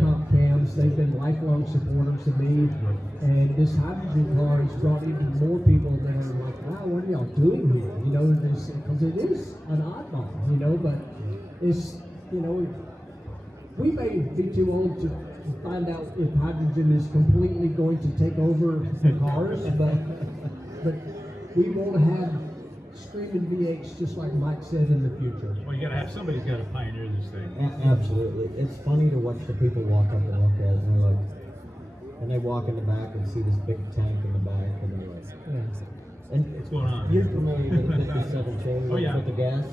Comp Cams, they've been lifelong supporters of me. And this hydrogen car has brought even more people that are like, wow, what are y'all doing here? You know, because it is an oddball, you know, but it's, you know, we may be too old to find out if hydrogen is completely going to take over the cars, but we want to have screaming V8s just like Mike said in the future. Well, you got to have somebody's got to pioneer this thing. Absolutely. It's funny to watch the people walk up and look at it, and they're like, and they walk in the back and see this big tank in the back, and they're like, and what's going on? You're familiar with the 57 Chevy Oh, yeah. with the gas?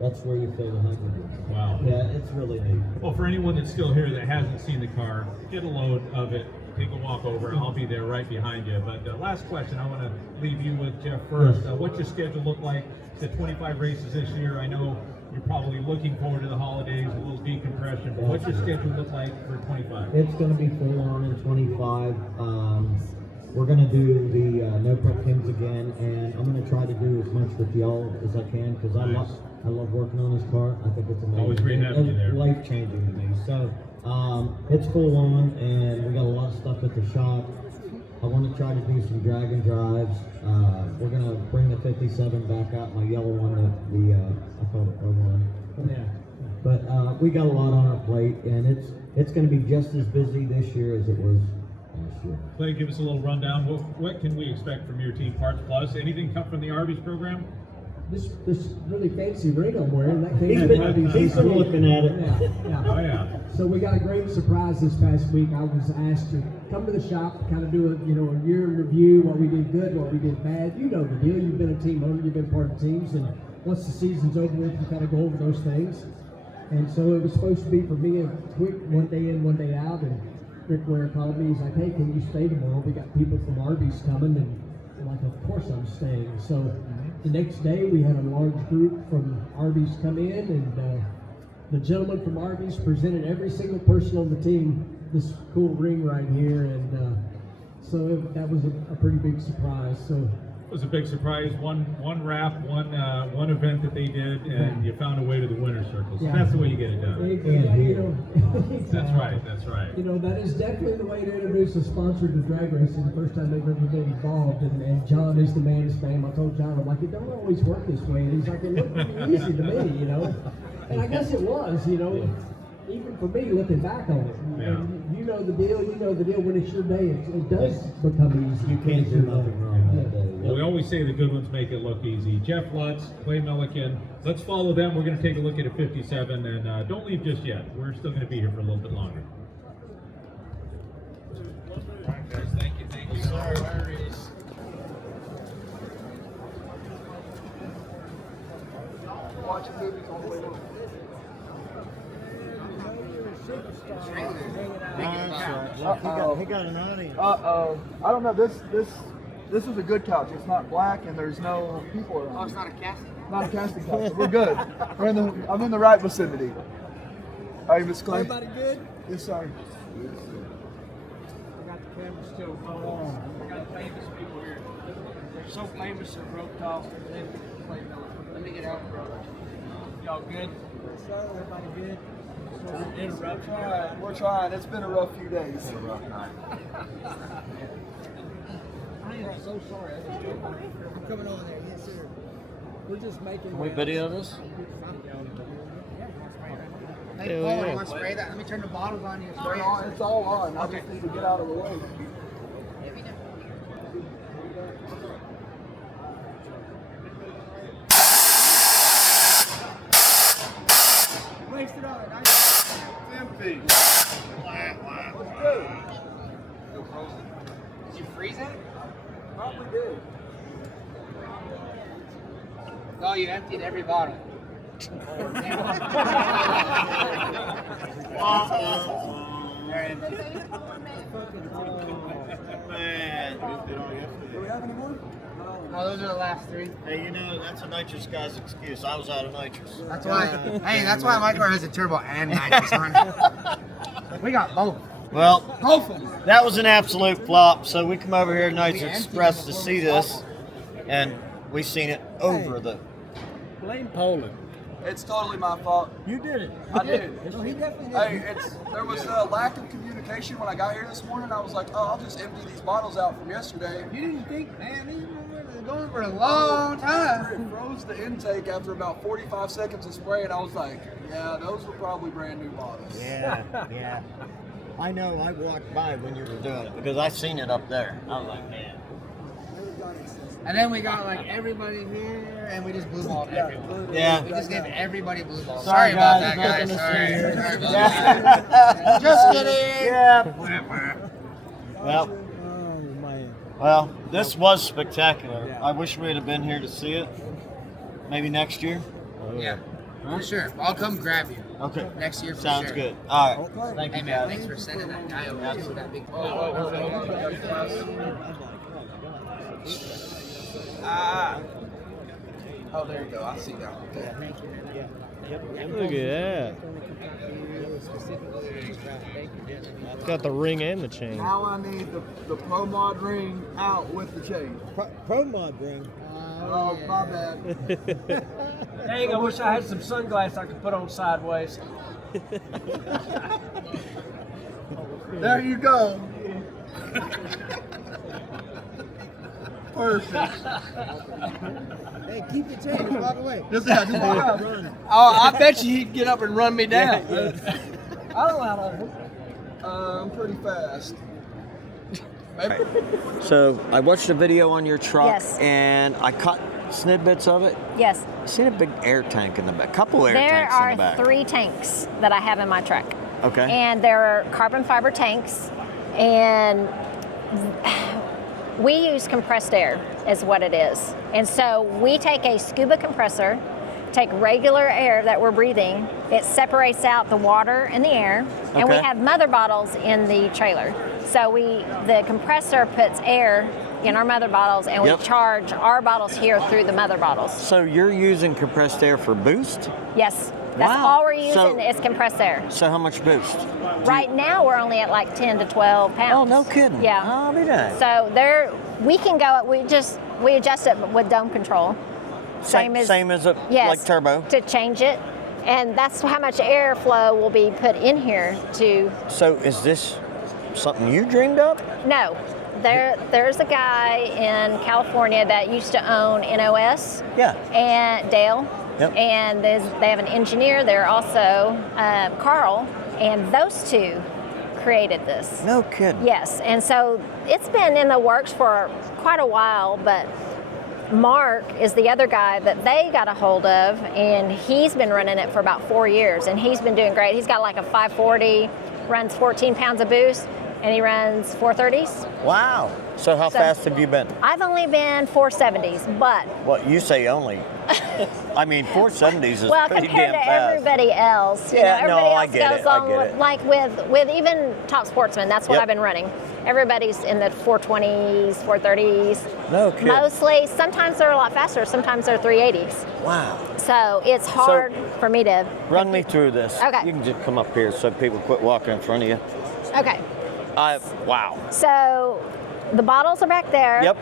That's where you fill the hydrogen. Wow. Yeah, it's really neat. Well, for anyone that's still here that hasn't seen the car, get a load of it. Take a walk over. I'll be there right behind you. But last question, I want to leave you with Jeff first. What's your schedule look like? It's 25 races this year. I know you're probably looking forward to the holidays, a little decompression. But what's your schedule look like for 25? It's going to be full on in 25. We're going to do the No Prep Kings again, and I'm going to try to do as much with y'all as I can because I love working on this car. I think it's amazing. Always great having you there. Life changing to me. So it's full on, and we got a lot of stuff at the shop. I want to try to do some drag and drives. We're going to bring the 57 back out, my yellow one, I call it O1. Yeah. But we got a lot on our plate, and it's going to be just as busy this year as it was last year. Clay, give us a little rundown. What can we expect from your team, Parts Plus? Anything come from the Arby's program? This really fancy ring I'm wearing, that came from Arby's. He's been looking at it. Yeah. Oh, yeah. So we got a great surprise this past week. I was asked to come to the shop, kind of do a year in review, what we did good, what we did bad. You know the deal. You've been a team owner, you've been part of teams, and once the season's over with, you kind of go over those things. And so it was supposed to be for me a quick one day in, one day out, and Rick Ware called me. He's like, hey, can you stay tomorrow? We got people from Arby's coming, and I'm like, of course I'm staying. So the next day we had a large group from Arby's come in, and the gentleman from Arby's presented every single person on the team this cool ring right here, and so that was a pretty big surprise. So was a big surprise. One wrap, one event that they did, and you found a way to the winner's circle. So that's the way you get it done. That's right. That's right. You know, that is definitely the way to introduce a sponsor to drag racing the first time they've ever been involved. And John is the man's name. I told John, I'm like, it don't always work this way. And he's like, it looked pretty easy to me, you know. And I guess it was, you know. Even for me, looking back on it, and you know the deal. When it's your day, it does become easy. You can't do nothing wrong that day. Well, we always say the good ones make it look easy. Jeff Lutz, Clay Milliken. Let's follow them. We're going to take a look at a 57, and don't leave just yet. We're still going to be here for a little bit longer. All right, guys. Thank you. Thank you. Watching movies all the way long. He got an audience. I don't know. This is a good couch. It's not black and there's no people around. Oh, it's not a casting? Not a casting couch. So we're good. I'm in the right vicinity. All right, Miss Clay. Everybody good? Yes, sir. I got the camera still on. I got famous people here. They're so famous at rope toss. Let me get out, bro. Y'all good? Yes, sir. Everybody good? We're trying. It's been a rough few days. I am so sorry. I'm coming over there. Yes, sir. We're just making. Can we video this? Hey, Paul, you want to spray that? Let me turn the bottles on you. Spray it. It's all on. I just need to get out of the way. Wasted on it. Empty. Did you freeze it? Probably did. Oh, you emptied every bottle. They're empty. Man. Do we have any more? No, those are the last three. Hey, you know, that's a nitrous guy's excuse. I was out of nitrous. That's why. Hey, that's why my car has a turbo and nitrous on it. We got both. Well, Both of them. that was an absolute flop. So we come over here to Nitrous Express to see this, and we seen it over the. Blame Poland. It's totally my fault. You did it. I did. No, he definitely did. Hey, there was a lack of communication when I got here this morning. I was like, oh, I'll just empty these bottles out from yesterday. You didn't think, man, these were going for a long time. It froze the intake after about 45 seconds of spray, and I was like, yeah, those were probably brand new bottles. Yeah, yeah. I know. I walked by when you were doing it because I seen it up there. I was like, man. And then we got like everybody here, and we just blue balled everyone. Yeah. We just gave everybody blue balls. Sorry, Sorry about guys, that, guys. nothing to Sorry. see here. Sorry about Yeah. that. Just kidding. Yeah. Well, this was spectacular. I wish we had been here to see it. Maybe next year. Yeah, for sure. I'll come grab you. Okay. Next year for Sounds sure. good. All right. Thank Hey you, man, guys. thanks for sending that guy over to that big. Oh, there you go. I see that. Yeah, thank you, man. Look at that. It's got the ring and the chain. Now I need the Pro Mod ring out with the chain. Pro Mod ring. Oh, my bad. Dang, I wish I had some sunglasses I could put on sideways. There you go. Perfect. Hey, keep the chain and walk away. Just walk out. Oh, I bet you he'd get up and run me down. Yeah. I don't know how to. I'm pretty fast. Maybe. So I watched a video on your truck, Yes. and I caught snippets of it. Yes. I seen a big air tank in the back, couple air There tanks in the are back. 3 tanks that I have in my truck. Okay. And they're carbon fiber tanks, and we use compressed air is what it is. And so we take a scuba compressor, take regular air that we're breathing, it separates out the water and the air, and we Okay. have mother bottles in the trailer. So the compressor puts air in our mother bottles, and Yep. we charge our bottles here through the mother bottles. So you're using compressed air for boost? Yes. That's all we're using is compressed air. So how much boost? Right now we're only at like 10 to 12 pounds. Oh, no kidding. Yeah. I'll be dang. So we can go. We adjust it with dome control. Same as a like turbo. To change it, and that's how much airflow will be put in here to. So is this something you dreamed up? No. There's a guy in California that used to own NOS. Yeah. And Dale. Yep. And they have an engineer there also, Carl, and those two created this. No kidding. Yes, and so it's been in the works for quite a while, but Mark is the other guy that they got a hold of, and he's been running it for about 4 years, and he's been doing great. He's got like a 540, runs 14 pounds of boost, and he runs 430s. Wow. So how fast have you been? I've only been 470s, but... What, you say only? I mean, 470s is well, pretty compared damn to fast. everybody else, Yeah, everybody no, I else get goes it, I on get it. like with even top sportsmen. That's what Yep. I've been running. Everybody's in the 420s, 430s. No kidding. Mostly, sometimes they're a lot faster. Sometimes they're 380s. Wow. So it's hard for me to. Run me through this. Okay. You can just come up here so people quit walking in front of you. Okay. Wow. So the bottles are back there. Yep.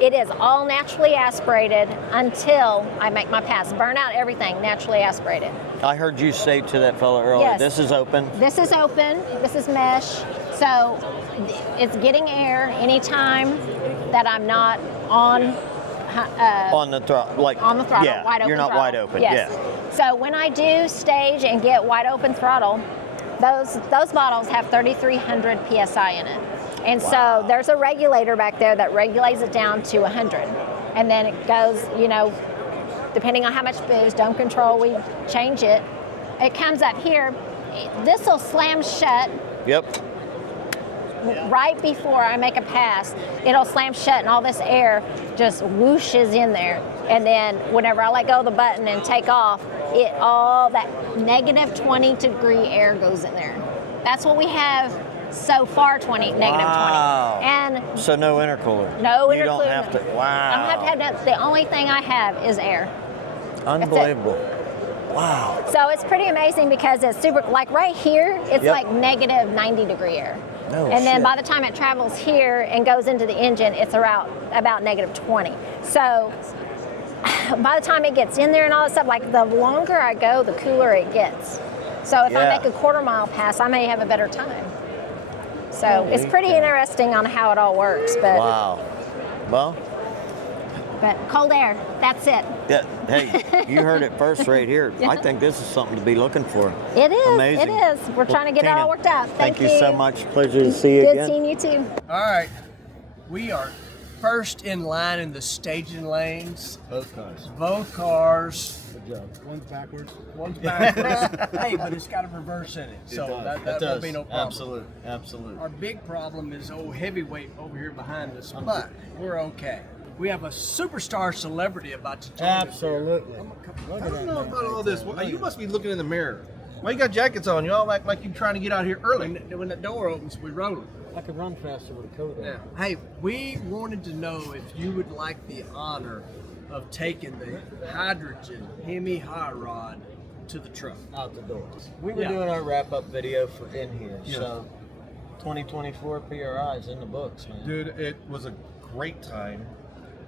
It is all naturally aspirated until I make my pass. Burn out everything naturally aspirated. I heard you say to that fellow earlier, Yes. this is open. This is open. This is mesh. So it's getting air anytime that I'm not on On the throttle, like on the throttle, yeah, wide open you're not throttle. wide open. Yes. Yeah. So when I do stage and get wide open throttle, those bottles have 3,300 psi in it. And so there's a regulator back there that regulates it down to 100. And then it goes, depending on how much boost, dome control, we change it. It comes up here. This will slam shut. Yep. Right before I make a pass, it'll slam shut and all this air just whooshes in there. And then whenever I let go of the button and take off, all that negative 20 degree air goes in there. That's what we have so far, negative 20. And so no intercooler. no intercooler. You don't have to. Wow. I don't have to have that. The only thing I have is air. Unbelievable. Wow. So it's pretty amazing because it's super, like right here, it's Yep. like negative 90 degree air. No and then shit. by the time it travels here and goes into the engine, it's about negative 20. So by the time it gets in there and all that stuff, like the longer I go, the cooler it gets. So if I Yeah. make a quarter-mile pass, I may have a better time. So it's Holy pretty cow. interesting on how it all works. But Wow. Well, but cold air, that's it. yeah, hey, you heard it first right here. I think this is something to be looking for. It is. Amazing. It is. We're trying to get it Tina, all worked out. Thank you so much. Pleasure to see you Good again. seeing you too. All right, we are first in line in the staging lanes. Both cars. Both cars. Good job. One's backwards. One's backwards. Hey, but it's got a reverse in it, so does. that It will does. be no problem. Absolute. Absolute. Our big problem is old heavyweight over here behind us, but we're okay. We have a superstar celebrity about to join us here. Absolutely. I don't know about all this. Well, you must be looking in the mirror. Why you got jackets on? You all act like you're trying to get out here early. When the door opens, we roll. I could run faster with a coat on. Now, hey, we wanted to know if you would like the honor of taking the hydrogen Hemi high rod to the truck. Out the door. We were Yeah. doing our wrap-up video for in here, Yeah. so 2024 PRI is in the books, man. Dude, it was a great time,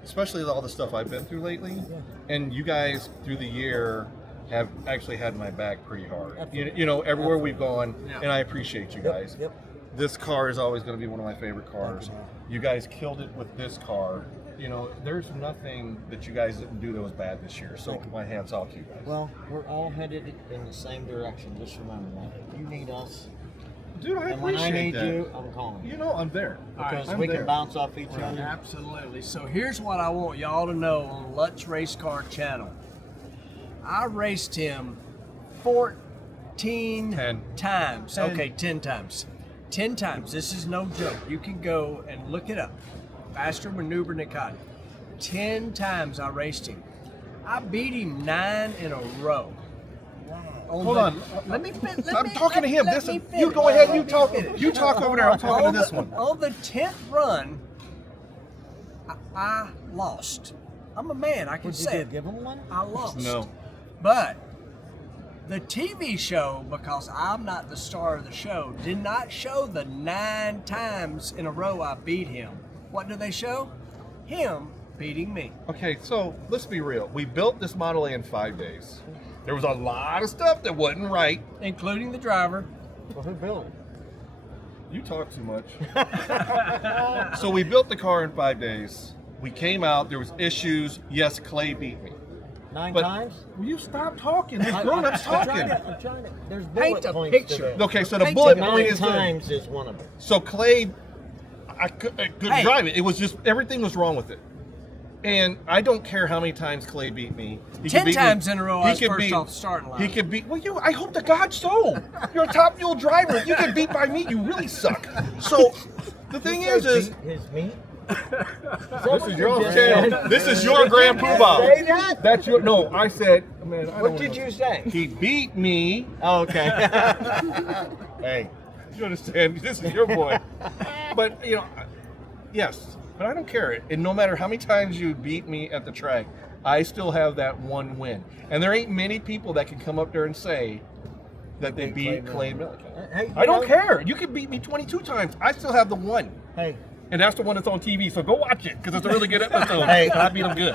especially with all the stuff I've been through lately. And you guys, through the year, have actually had my back pretty hard. You know, everywhere we've gone, Yeah. and I appreciate you guys. Yep. This car is always going to be one of my favorite cars. You guys killed it with this car. You know, there's nothing that you guys didn't do that was bad this year. So my hats off to you guys. Well, we're all headed in the same direction. Just remember that. You need us. Dude, I and when I appreciate need that. you, I'm calling you. You know, I'm there. Because I'm we there. can bounce off each other. Absolutely. So here's what I want y'all to know on Lutz Race Car Channel. I raced him 14 times. 10. Okay, 10 times. 10 times. This is no joke. You can go and look it up. Faster Maneuver Nikati. 10 times I raced him. I beat him 9 in a row. Hold on. Let me finish. I'm talking to him. This is, you go ahead. You talk. You talk over there. I'm talking to this one. On the 10th run, I lost. I'm a man. I can Would you say go it. give him one? I lost. No. But The TV show, because I'm not the star of the show, did not show the 9 times in a row I beat him. What did they show? Him beating me. Okay, so let's be real. We built this Model A in 5 days. There was a lot of stuff that wasn't right. Including the driver. Well, who built it? You talk too much. So we built the car in 5 days. We came out, there was issues. Yes, Clay beat me. 9 But- times? Will you stop talking? There's grown-ups talking. I'm trying to. There's Paint bullet a points picture. to this. Okay, so the Hey, bullet 9 point is this. times is one of them. So Clay, I couldn't Hey. drive it. It was just, everything was wrong with it. And I don't care how many times Clay beat me. He 10 could beat times me. in a row He I was could first beat- off the starting line. He could beat, well, I hope to God so. You're a top fuel driver. You get beat by me, you really suck. So the thing is His meat. this is your channel. This is your Grand Poobah. Say that? That's your, no, I said, man, I What don't did know. you say? He beat me. Oh, okay. Hey. You understand? This is your boy. But, you know, yes, but I don't care. And no matter how many times you beat me at the track, I still have that one win. And there ain't many people that can come up there and say that they beat Clay Milliken. Hey, I don't care. You can beat me 22 times. I still have the one. Hey. And that's the one that's on TV, so go watch it, because it's a really good episode. Hey. I beat him good.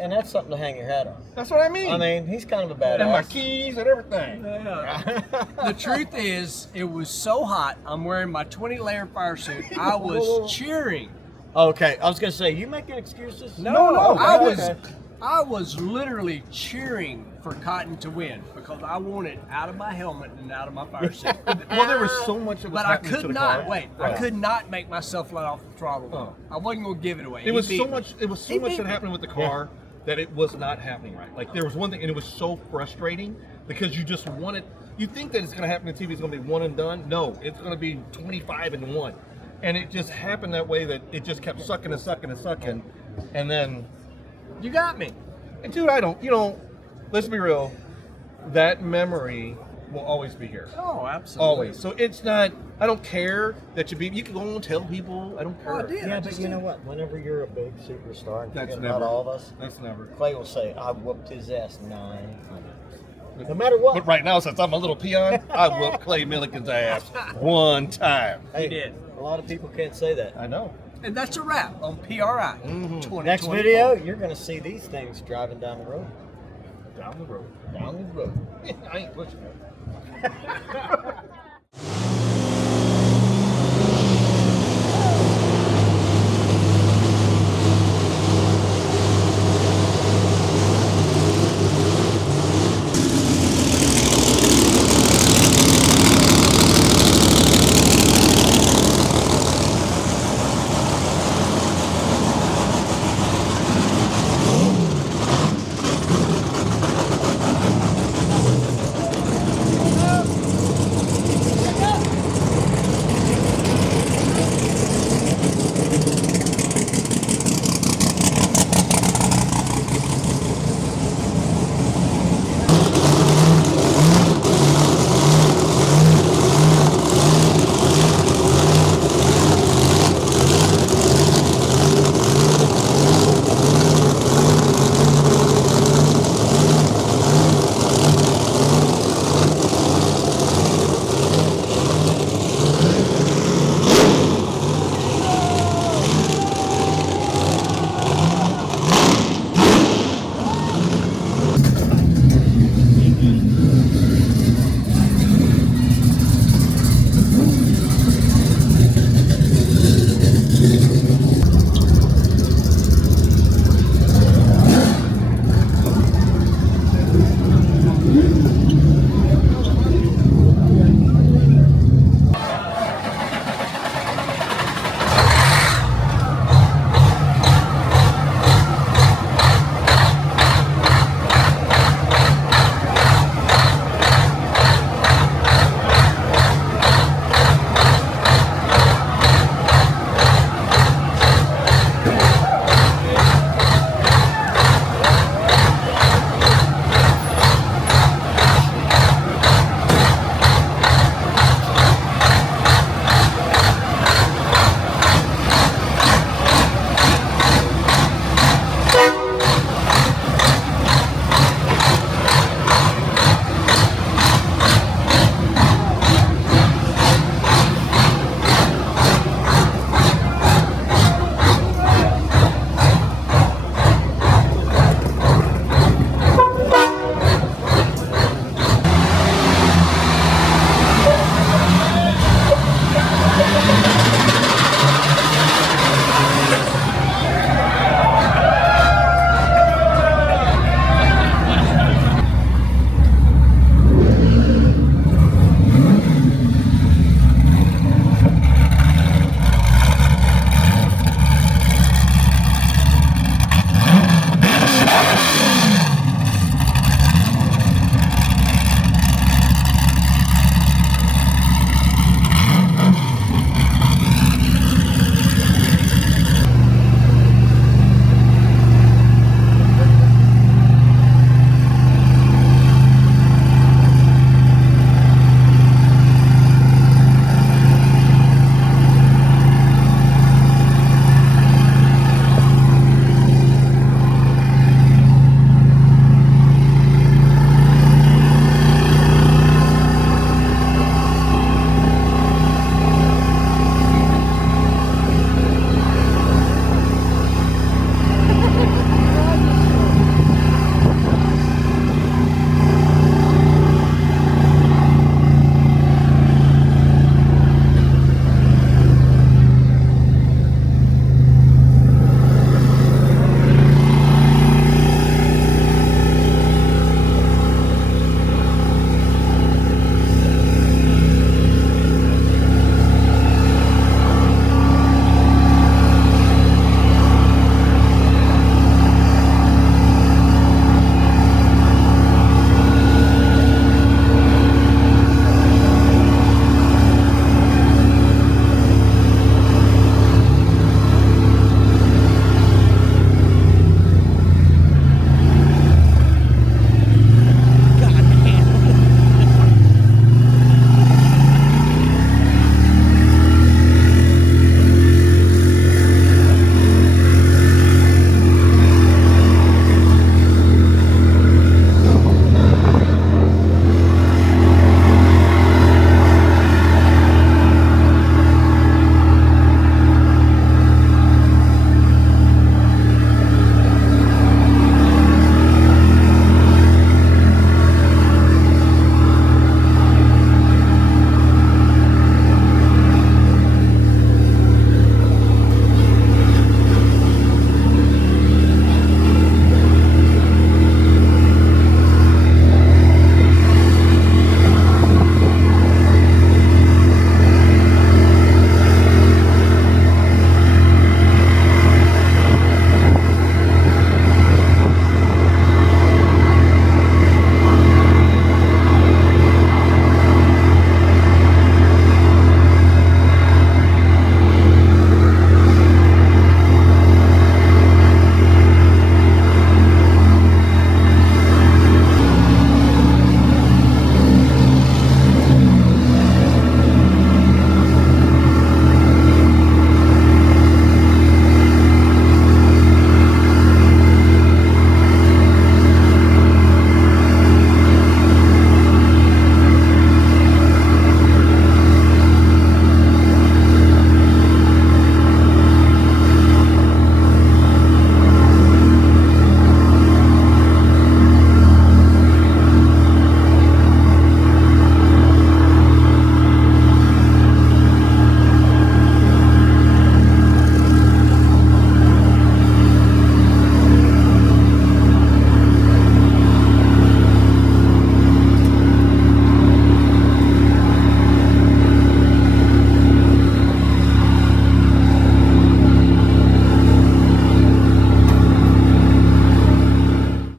And that's something to hang your hat on. That's what I mean. I mean, he's kind of a badass. And my keys and everything. The truth is, it was so hot. I'm wearing my 20-layer fire suit. I was cheering. Okay, I was gonna say, you making excuses? No, Okay. I was literally cheering for Cotton to win because I wanted out of my helmet and out of my fire suit. Well, there was so much that was But I happening to could the not car. wait. I could not make myself let off the throttle. I wasn't gonna give it away. It was He so beat me. much. It was so He much beat that me. happened with the car that it was not happening right. Like there was one thing, and it was so frustrating because you just wanted. You think that it's going to happen in TV. It's going to be one and done. No, it's going to be 25 and 1, and it just happened that way. That it just kept sucking and sucking and sucking, and then You got me. and dude, I don't. You know, let's be real. That memory will always be here. Oh, absolutely. Always. So it's not. I don't care that you beat. You can go and tell people. I don't care. Oh, I did. Yeah, I but just you did. know what? Whenever you're a big superstar, and That's forget never. about all of us, That's never. Clay will say, I whooped his ass 9 times. No matter what. But right now, since I'm a little peon, I whooped Clay Milliken's ass one time. Hey, did. A lot of people can't say that. I know. And that's a wrap on PRI. Mm-hmm. 2024. Next video, you're going to see these things driving down the road. Down the road. Down the road. I ain't pushing it.